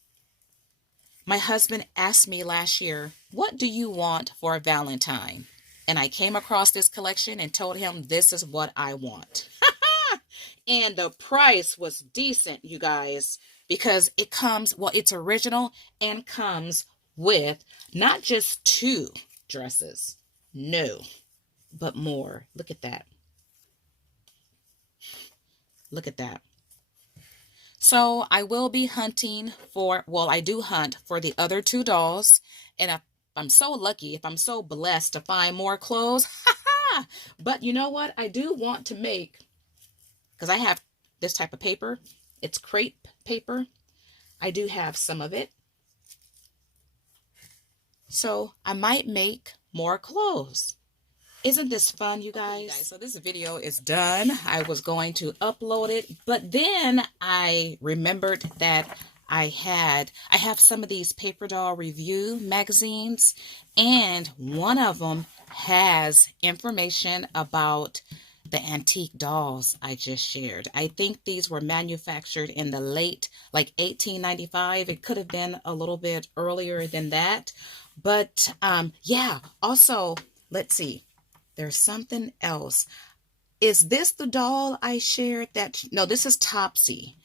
My husband asked me last year, what do you want for a Valentine? And I came across this collection and told him this is what I want. And the price was decent, you guys, because it's original and comes with not just 2 dresses, no, but more. Look at that. Look at that. So I will be hunting I do hunt for the other 2 dolls. And if I'm so lucky, if I'm so blessed to find more clothes, but you know what? I do want to make, because I have this type of paper. It's crepe paper. I do have some of it. So I might make more clothes. Isn't this fun, you guys? So this video is done. I was going to upload it, but then I remembered that I have some of these paper doll review magazines, and one of them has information about the antique dolls I just shared. I think these were manufactured in the late, like 1895. It could have been a little bit earlier than that. But yeah, also, let's see. There's something else. Is this the doll I shared that? No, this is Topsy.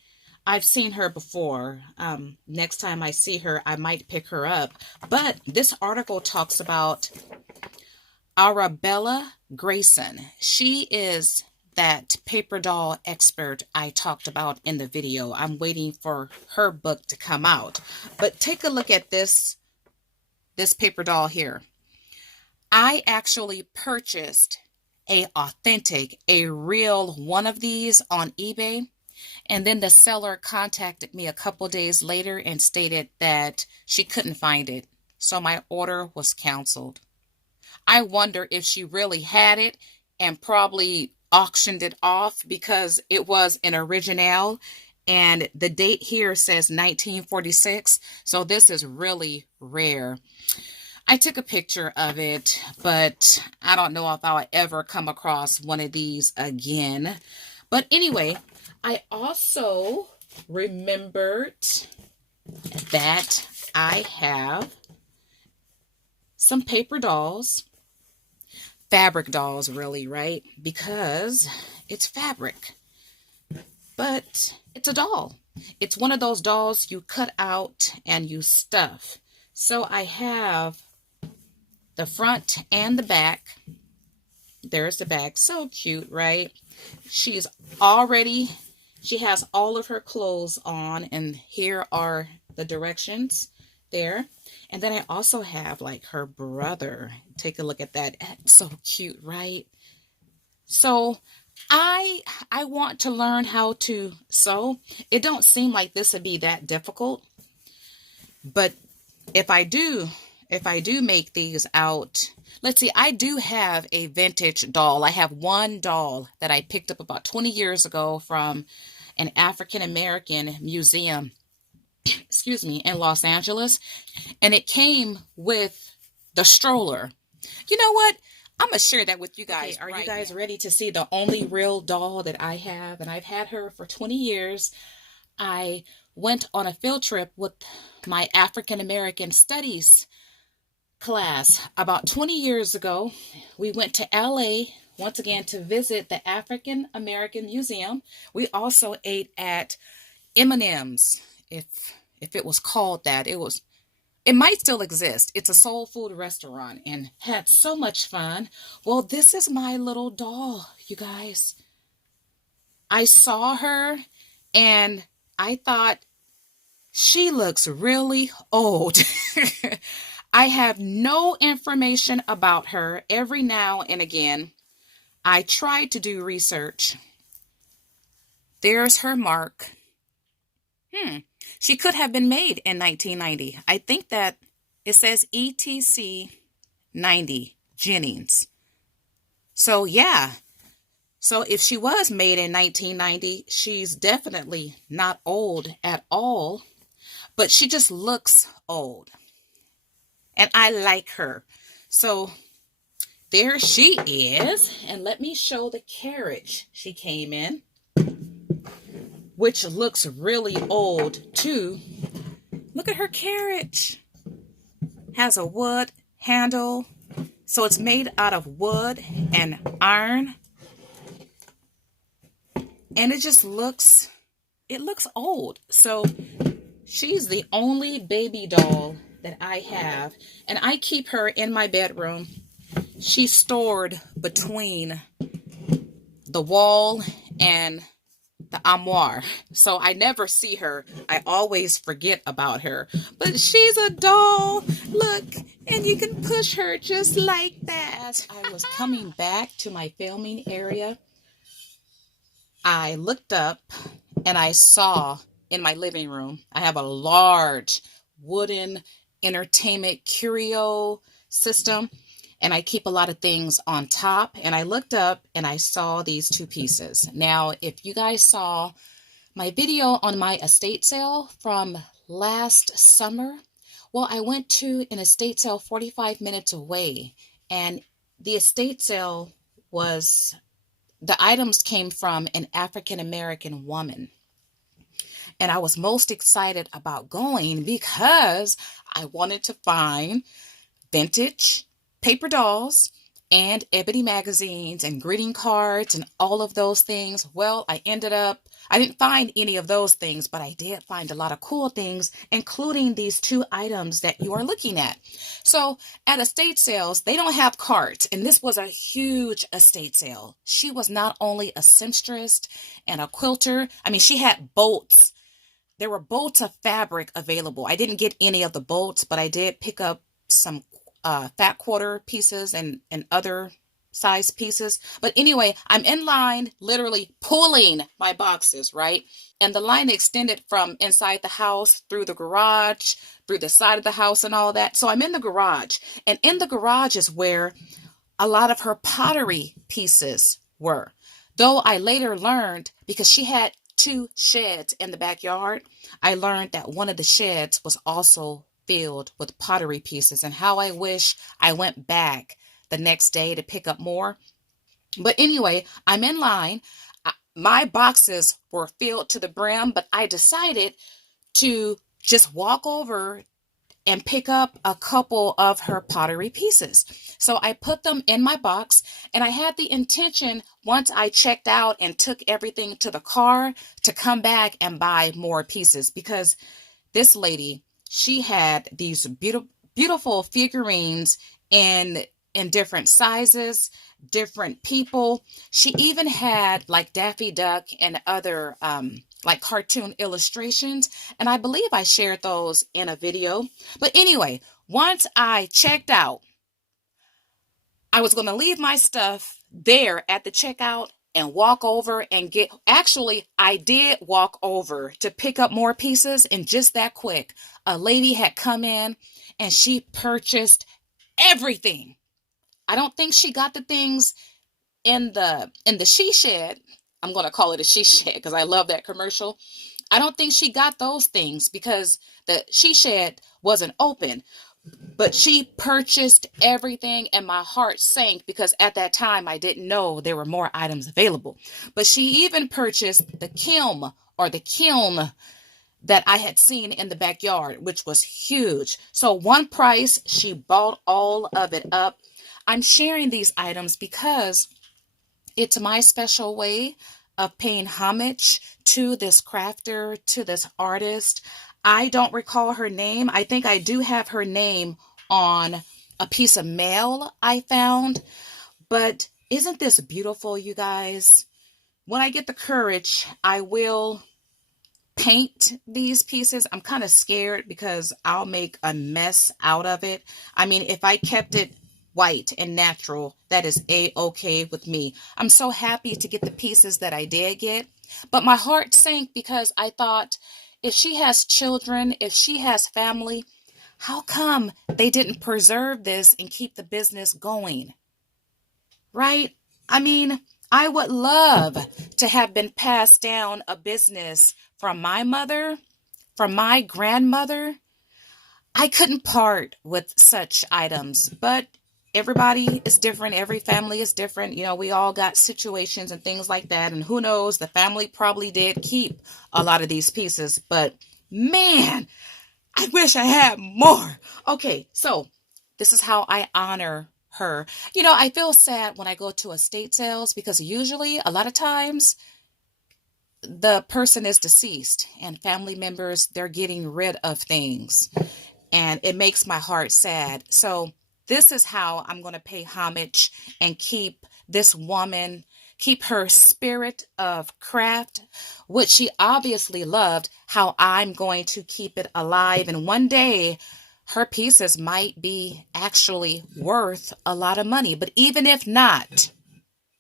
I've seen her before. Next time I see her, I might pick her up. But this article talks about Arabella Grayson. She is that paper doll expert I talked about in the video. I'm waiting for her book to come out. But take a look at this paper doll here. I actually purchased a real one of these on eBay, and then the seller contacted me a couple days later and stated that she couldn't find it, so my order was canceled. I wonder if she really had it and probably auctioned it off because it was an original, and the date here says 1946, so this is really rare. I took a picture of it, but I don't know if I'll ever come across one of these again. But anyway, I also remembered that I have some paper dolls, fabric dolls really, right? Because it's fabric, but it's a doll. It's one of those dolls you cut out and you stuff. So I have the front and the back. There's the back. So cute, right? She has all of her clothes on, and here are the directions there. And then I also have like her brother. Take a look at that. That's so cute, right? So I want to learn how to sew. It don't seem like this would be that difficult, but if I do make these out, let's see, I do have a vintage doll. I have one doll that I picked up about 20 years ago from an African American museum, excuse me, in Los Angeles. And it came with the stroller. You know what? I'm going to share that with you guys. Okay, are you guys ready to see the only real doll that I have? And I've had her for 20 years. I went on a field trip with my African American Studies class about 20 years ago. We went to LA once again to visit the African American Museum. We also ate at M&M's, if it was called that. It might still exist. It's a soul food restaurant, and had so much fun. Well, this is my little doll, you guys. I saw her and I thought, she looks really old. I have no information about her. Every now and again, I try to do research. There's her mark. She could have been made in 1990. I think that it says ETC 90 Jennings. So yeah. So if she was made in 1990, she's definitely not old at all. But she just looks old. And I like her. So there she is. And let me show the carriage she came in, which looks really old too. Look at her carriage. Has a wood handle. So it's made out of wood and iron. And it just looks, old. So she's the only baby doll that I have, and I keep her in my bedroom. She's stored between the wall and the armoire, so I never see her. I always forget about her, but she's a doll. Look, and you can push her just like that. I was coming back to my filming area. I looked up and I saw in my living room, I have a large wooden entertainment curio system. and I keep a lot of things on top. And I looked up and I saw these two pieces. Now, if you guys saw my video on my estate sale from last summer, well, I went to an estate sale 45 minutes away, and the estate sale was, the items came from an African American woman. And I was most excited about going because I wanted to find vintage paper dolls and ebony magazines and greeting cards and all of those things. Well, I didn't find any of those things, but I did find a lot of cool things, including these two items that you are looking at. So at estate sales, they don't have cards, and this was a huge estate sale. She was not only a seamstress and a quilter. I mean, she had bolts. There were bolts of fabric available. I didn't get any of the bolts, but I did pick up some fat quarter pieces and other size pieces. But anyway, I'm in line, literally pulling my boxes, right? And the line extended from inside the house, through the garage, through the side of the house and all that. So I'm in the garage, and in the garage is where a lot of her pottery pieces were. Though I later learned, because she had two sheds in the backyard, I learned that one of the sheds was also filled with pottery pieces, and how I wish I went back the next day to pick up more. But anyway, I'm in line. My boxes were filled to the brim, but I decided to just walk over and pick up a couple of her pottery pieces. So I put them in my box, and I had the intention, once I checked out and took everything to the car, to come back and buy more pieces, because this lady, she had these beautiful figurines in different sizes, different people. She even had like Daffy Duck and other like cartoon illustrations, and I believe I shared those in a video. But anyway, once I checked out, I was going to leave my stuff there at the checkout and walk over and actually, I did walk over to pick up more pieces, and just that quick, a lady had come in and she purchased everything. I don't think she got the things in the she shed. I'm going to call it a she shed because I love that commercial. I don't think she got those things because the she shed wasn't open. But she purchased everything, and my heart sank because at that time I didn't know there were more items available. But she even purchased the kiln that I had seen in the backyard, which was huge. So one price, she bought all of it up. I'm sharing these items because it's my special way of paying homage to this crafter, to this artist. I don't recall her name. I think I do have her name on a piece of mail I found. But isn't this beautiful, you guys? When I get the courage, I will paint these pieces. I'm kind of scared because I'll make a mess out of it. I mean, if I kept it white and natural, that is a-okay with me. I'm so happy to get the pieces that I did get. But my heart sank because I thought, if she has children, if she has family, how come they didn't preserve this and keep the business going? Right? I mean, I would love to have been passed down a business from my mother, from my grandmother. I couldn't part with such items, but everybody is different. Every family is different. You know, we all got situations and things like that. And who knows, the family probably did keep a lot of these pieces. But man, I wish I had more. Okay, so this is how I honor her. You know, I feel sad when I go to estate sales because usually, a lot of times, the person is deceased and family members, they're getting rid of things. And it makes my heart sad. So this is how I'm going to pay homage and keep this woman, keep her spirit of craft, which she obviously loved, how I'm going to keep it alive. And one day, her pieces might be actually worth a lot of money. But even if not,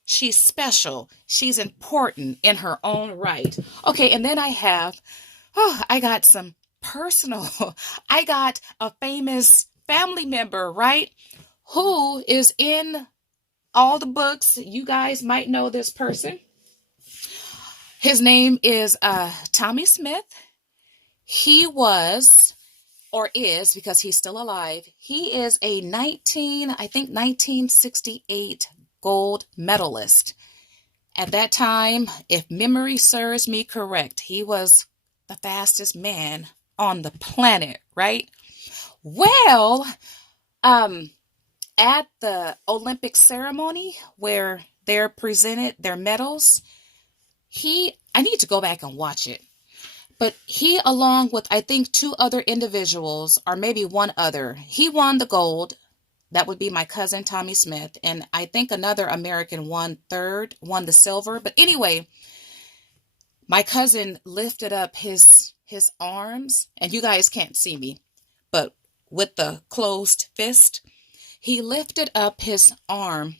she's special. She's important in her own right. Okay, and then I got some personal, I got a famous family member, right? who is in all the books. You guys might know this person. His name is Tommy Smith. He was, or is, because he's still alive, he is a 1968 gold medalist. At that time, if memory serves me correct, he was the fastest man on the planet, right? Well, at the Olympic ceremony where they're presented their medals, I need to go back and watch it. But he, along with, I think, two other individuals, or maybe one other, he won the gold. That would be my cousin, Tommy Smith. And I think another American won the silver. But anyway, my cousin lifted up his arms, and you guys can't see me, but with the closed fist, he lifted up his arm,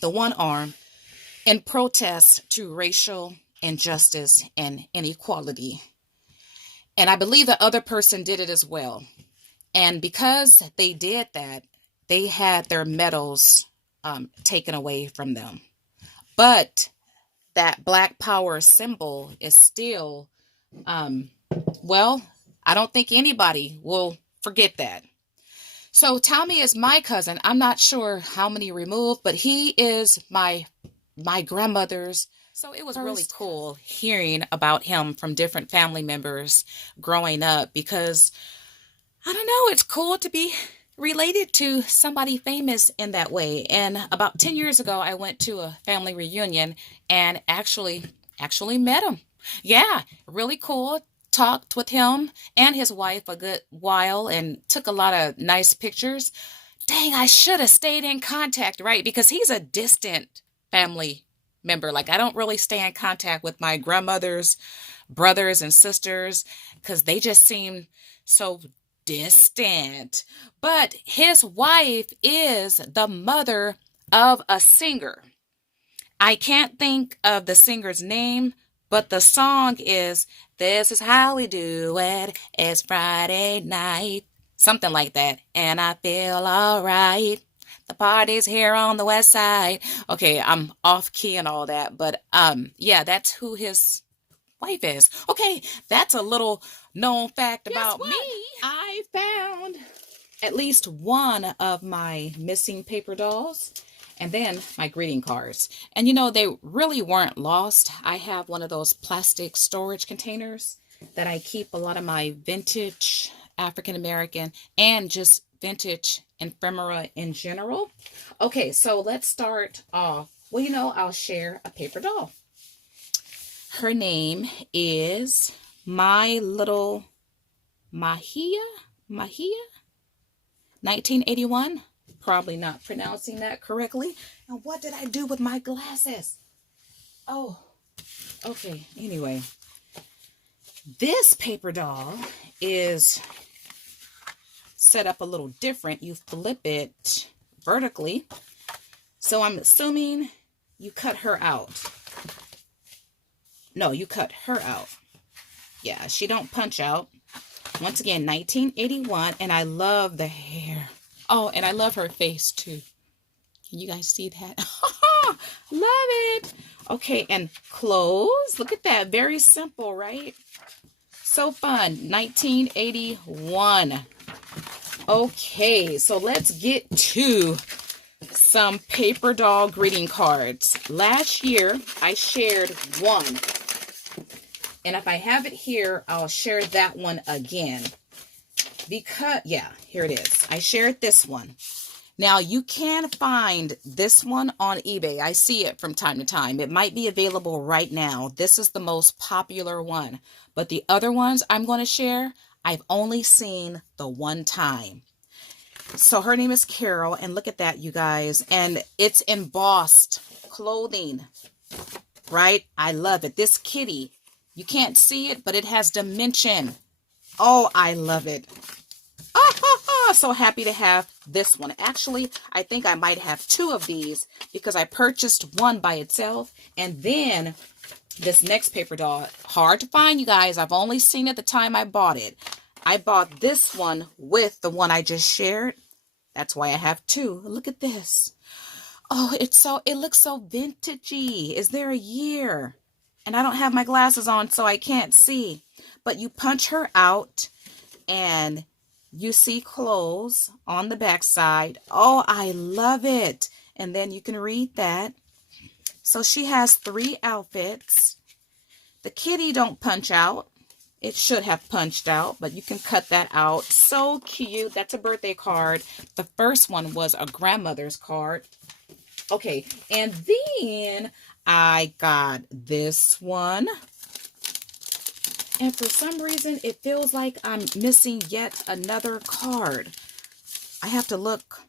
the one arm, in protest to racial injustice and inequality. And I believe the other person did it as well. And because they did that, they had their medals taken away from them. But that Black Power symbol is still, well, I don't think anybody will forget that. So Tommy is my cousin. I'm not sure how many removed, but he is my grandmother's. So it was really cool hearing about him from different family members growing up, because I don't know, it's cool to be related to somebody famous in that way. And about 10 years ago, I went to a family reunion and actually met him. Yeah, really cool. Talked with him and his wife a good while and took a lot of nice pictures. Dang, I should have stayed in contact, right? Because he's a distant family member. Like, I don't really stay in contact with my grandmother's brothers and sisters because they just seem so distant. But his wife is the mother of a singer. I can't think of the singer's name, but the song is "This Is How We Do It. It's Friday night." Something like that. And I feel all right. The party's here on the west side. Okay, I'm off key and all that, but yeah, that's who his wife is. Okay, that's a little known fact about me. I found at least one of my missing paper dolls, and then my greeting cards. And you know, they really weren't lost. I have one of those plastic storage containers that I keep a lot of my vintage African American and just vintage ephemera in general. Okay, so let's start off. Well, you know, I'll share a paper doll. Her name is My Little Mahia, 1981. Probably not pronouncing that correctly. And what did I do with my glasses? Oh, okay. Anyway, this paper doll is set up a little different. You flip it vertically. So I'm assuming you cut her out. No, you cut her out. Yeah, she don't punch out. Once again, 1981, and I love the hair. Oh, and I love her face too. Can you guys see that? Love it. Okay, and clothes. Look at that. Very simple, right? So fun. 1981. Okay, so let's get to some paper doll greeting cards. Last year, I shared one. And if I have it here, I'll share that one again. Because, yeah, here it is. I shared this one. Now, you can find this one on eBay. I see it from time to time. It might be available right now. This is the most popular one. But the other ones I'm going to share, I've only seen the one time. So her name is Carol, and look at that, you guys. And it's embossed clothing, right? I love it. This kitty, you can't see it, but it has dimension. Oh, I love it. So happy to have this one. Actually, I think I might have two of these because I purchased one by itself. And then this next paper doll, hard to find, you guys. I've only seen it the time I bought it. I bought this one with the one I just shared. That's why I have two. Look at this. Oh, it looks so vintagey. Is there a year? And I don't have my glasses on, so I can't see. But you punch her out and you see clothes on the back side. Oh, I love it. And then you can read that. So she has 3 outfits. The kitty don't punch out. It should have punched out, but you can cut that out. So cute. That's a birthday card. The first one was a grandmother's card. Okay, and then I got this one. And for some reason, it feels like I'm missing yet another card. I have to look.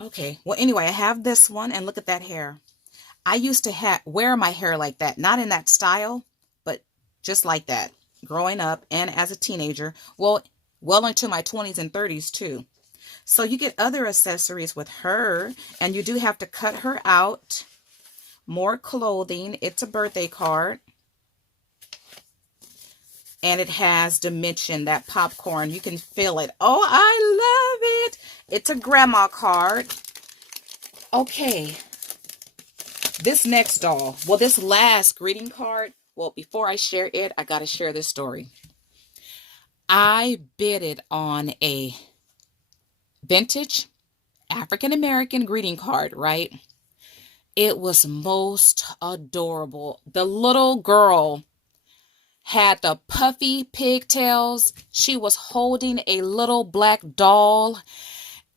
Okay, well, anyway, I have this one, and look at that hair. I used to wear my hair like that, not in that style, but just like that, growing up and as a teenager. Well into my 20s and 30s, too. So you get other accessories with her, and you do have to cut her out. More clothing. It's a birthday card. And it has dimension, that popcorn. You can feel it. Oh, I love it. It's a grandma card. Okay. This next doll. Well, this last greeting card. Well, before I share it, I got to share this story. I bid it on a vintage African-American greeting card, right? It was most adorable. The little girl had the puffy pigtails. She was holding a little black doll.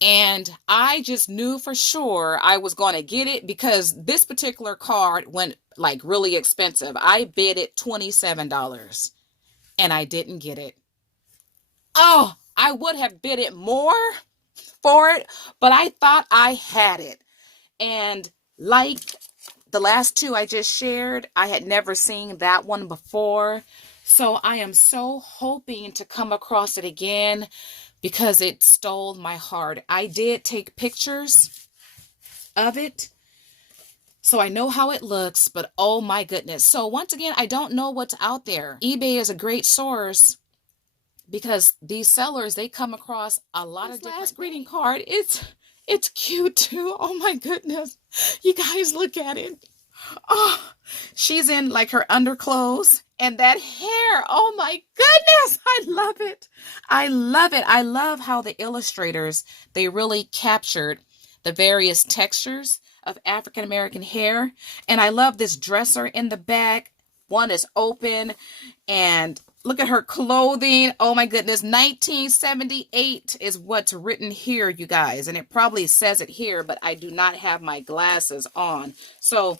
And I just knew for sure I was going to get it because this particular card went like really expensive. I bid it $27 and I didn't get it. Oh, I would have bid it more for it, but I thought I had it. And like the last two I just shared, I had never seen that one before. So I am so hoping to come across it again because it stole my heart. I did take pictures of it, so I know how it looks, but oh my goodness. So once again, I don't know what's out there. eBay is a great source because these sellers, they come across a lot of different. Last greeting card, it's cute too. Oh my goodness. You guys look at it. Oh, she's in like her underclothes and that hair. Oh my goodness. I love it. I love it. I love how the illustrators, they really captured the various textures of African American hair. And I love this dresser in the back. One is open and look at her clothing. Oh my goodness. 1978 is what's written here, you guys. And it probably says it here, but I do not have my glasses on. So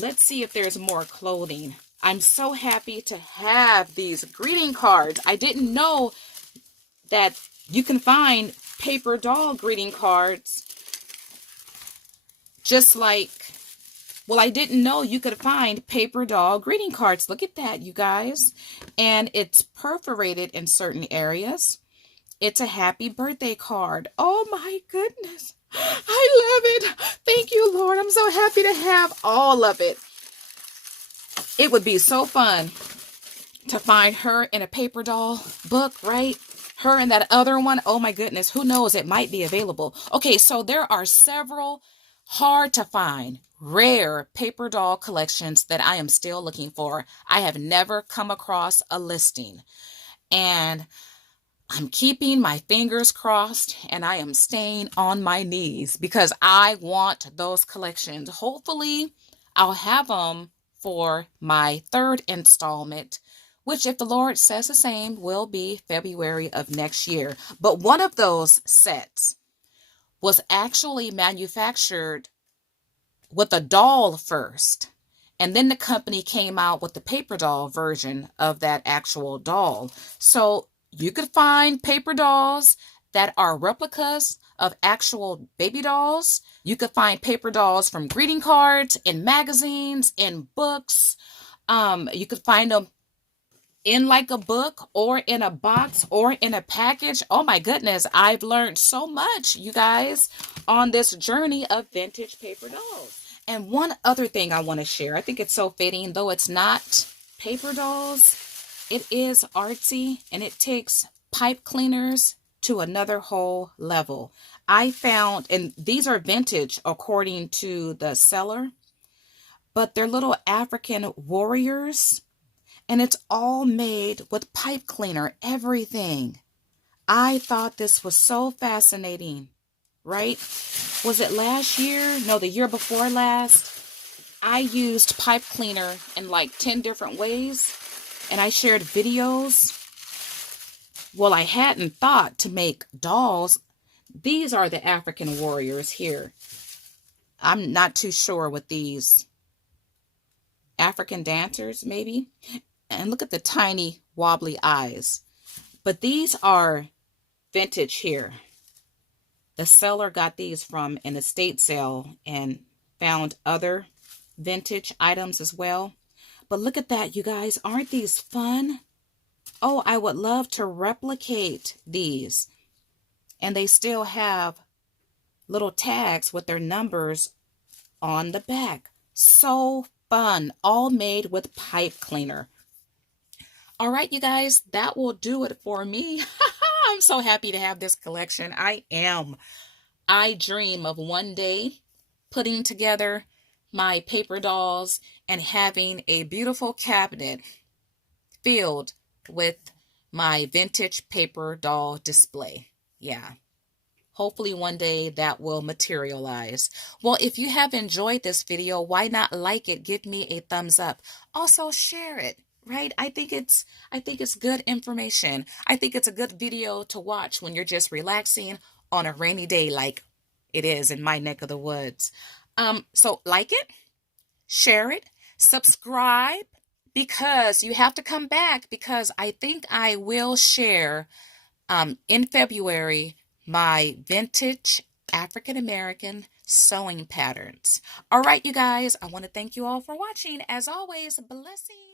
let's see if there's more clothing. I'm so happy to have these greeting cards. I didn't know that you can find paper doll greeting cards just like, well, I didn't know you could find paper doll greeting cards. Look at that, you guys. And it's perforated in certain areas. It's a happy birthday card. Oh my goodness. I love it. Thank you, Lord. I'm so happy to have all of it. It would be so fun to find her in a paper doll book, right? Her and that other one. Oh my goodness. Who knows? It might be available. Okay, so there are several hard to find, rare paper doll collections that I am still looking for. I have never come across a listing. And I'm keeping my fingers crossed and I am staying on my knees because I want those collections. Hopefully, I'll have them for my 3rd installment, which, if the Lord says the same, will be February of next year. But one of those sets was actually manufactured with a doll first. And then the company came out with the paper doll version of that actual doll. So you could find paper dolls that are replicas of actual baby dolls. You could find paper dolls from greeting cards, in magazines, in books. You could find them in like a book or in a box or in a package. Oh my goodness, I've learned so much, you guys, on this journey of vintage paper dolls. And one other thing I want to share, I think it's so fitting, though it's not paper dolls, it is artsy and it takes pipe cleaners to another whole level. I found, and these are vintage according to the seller, but they're little African warriors, and it's all made with pipe cleaner, everything. I thought this was so fascinating, right? Was it last year? No, the year before last. I used pipe cleaner in like 10 different ways, and I shared videos. Well, I hadn't thought to make dolls. These are the African warriors here. I'm not too sure what these African dancers, maybe. And look at the tiny wobbly eyes. But these are vintage here. The seller got these from an estate sale and found other vintage items as well. But look at that, you guys. Aren't these fun? Oh, I would love to replicate these. And they still have little tags with their numbers on the back. So fun. All made with pipe cleaner. All right, you guys, that will do it for me. I'm so happy to have this collection. I am. I dream of one day putting together my paper dolls and having a beautiful cabinet filled with my vintage paper doll display. Yeah. Hopefully one day that will materialize. Well, if you have enjoyed this video, why not like it? Give me a thumbs up. Also share it, right? I think it's good information. I think it's a good video to watch when you're just relaxing on a rainy day like it is in my neck of the woods. So like it, share it, subscribe, because you have to come back, because I think I will share in February my vintage African American sewing patterns. All right, you guys, I want to thank you all for watching. As always, blessings.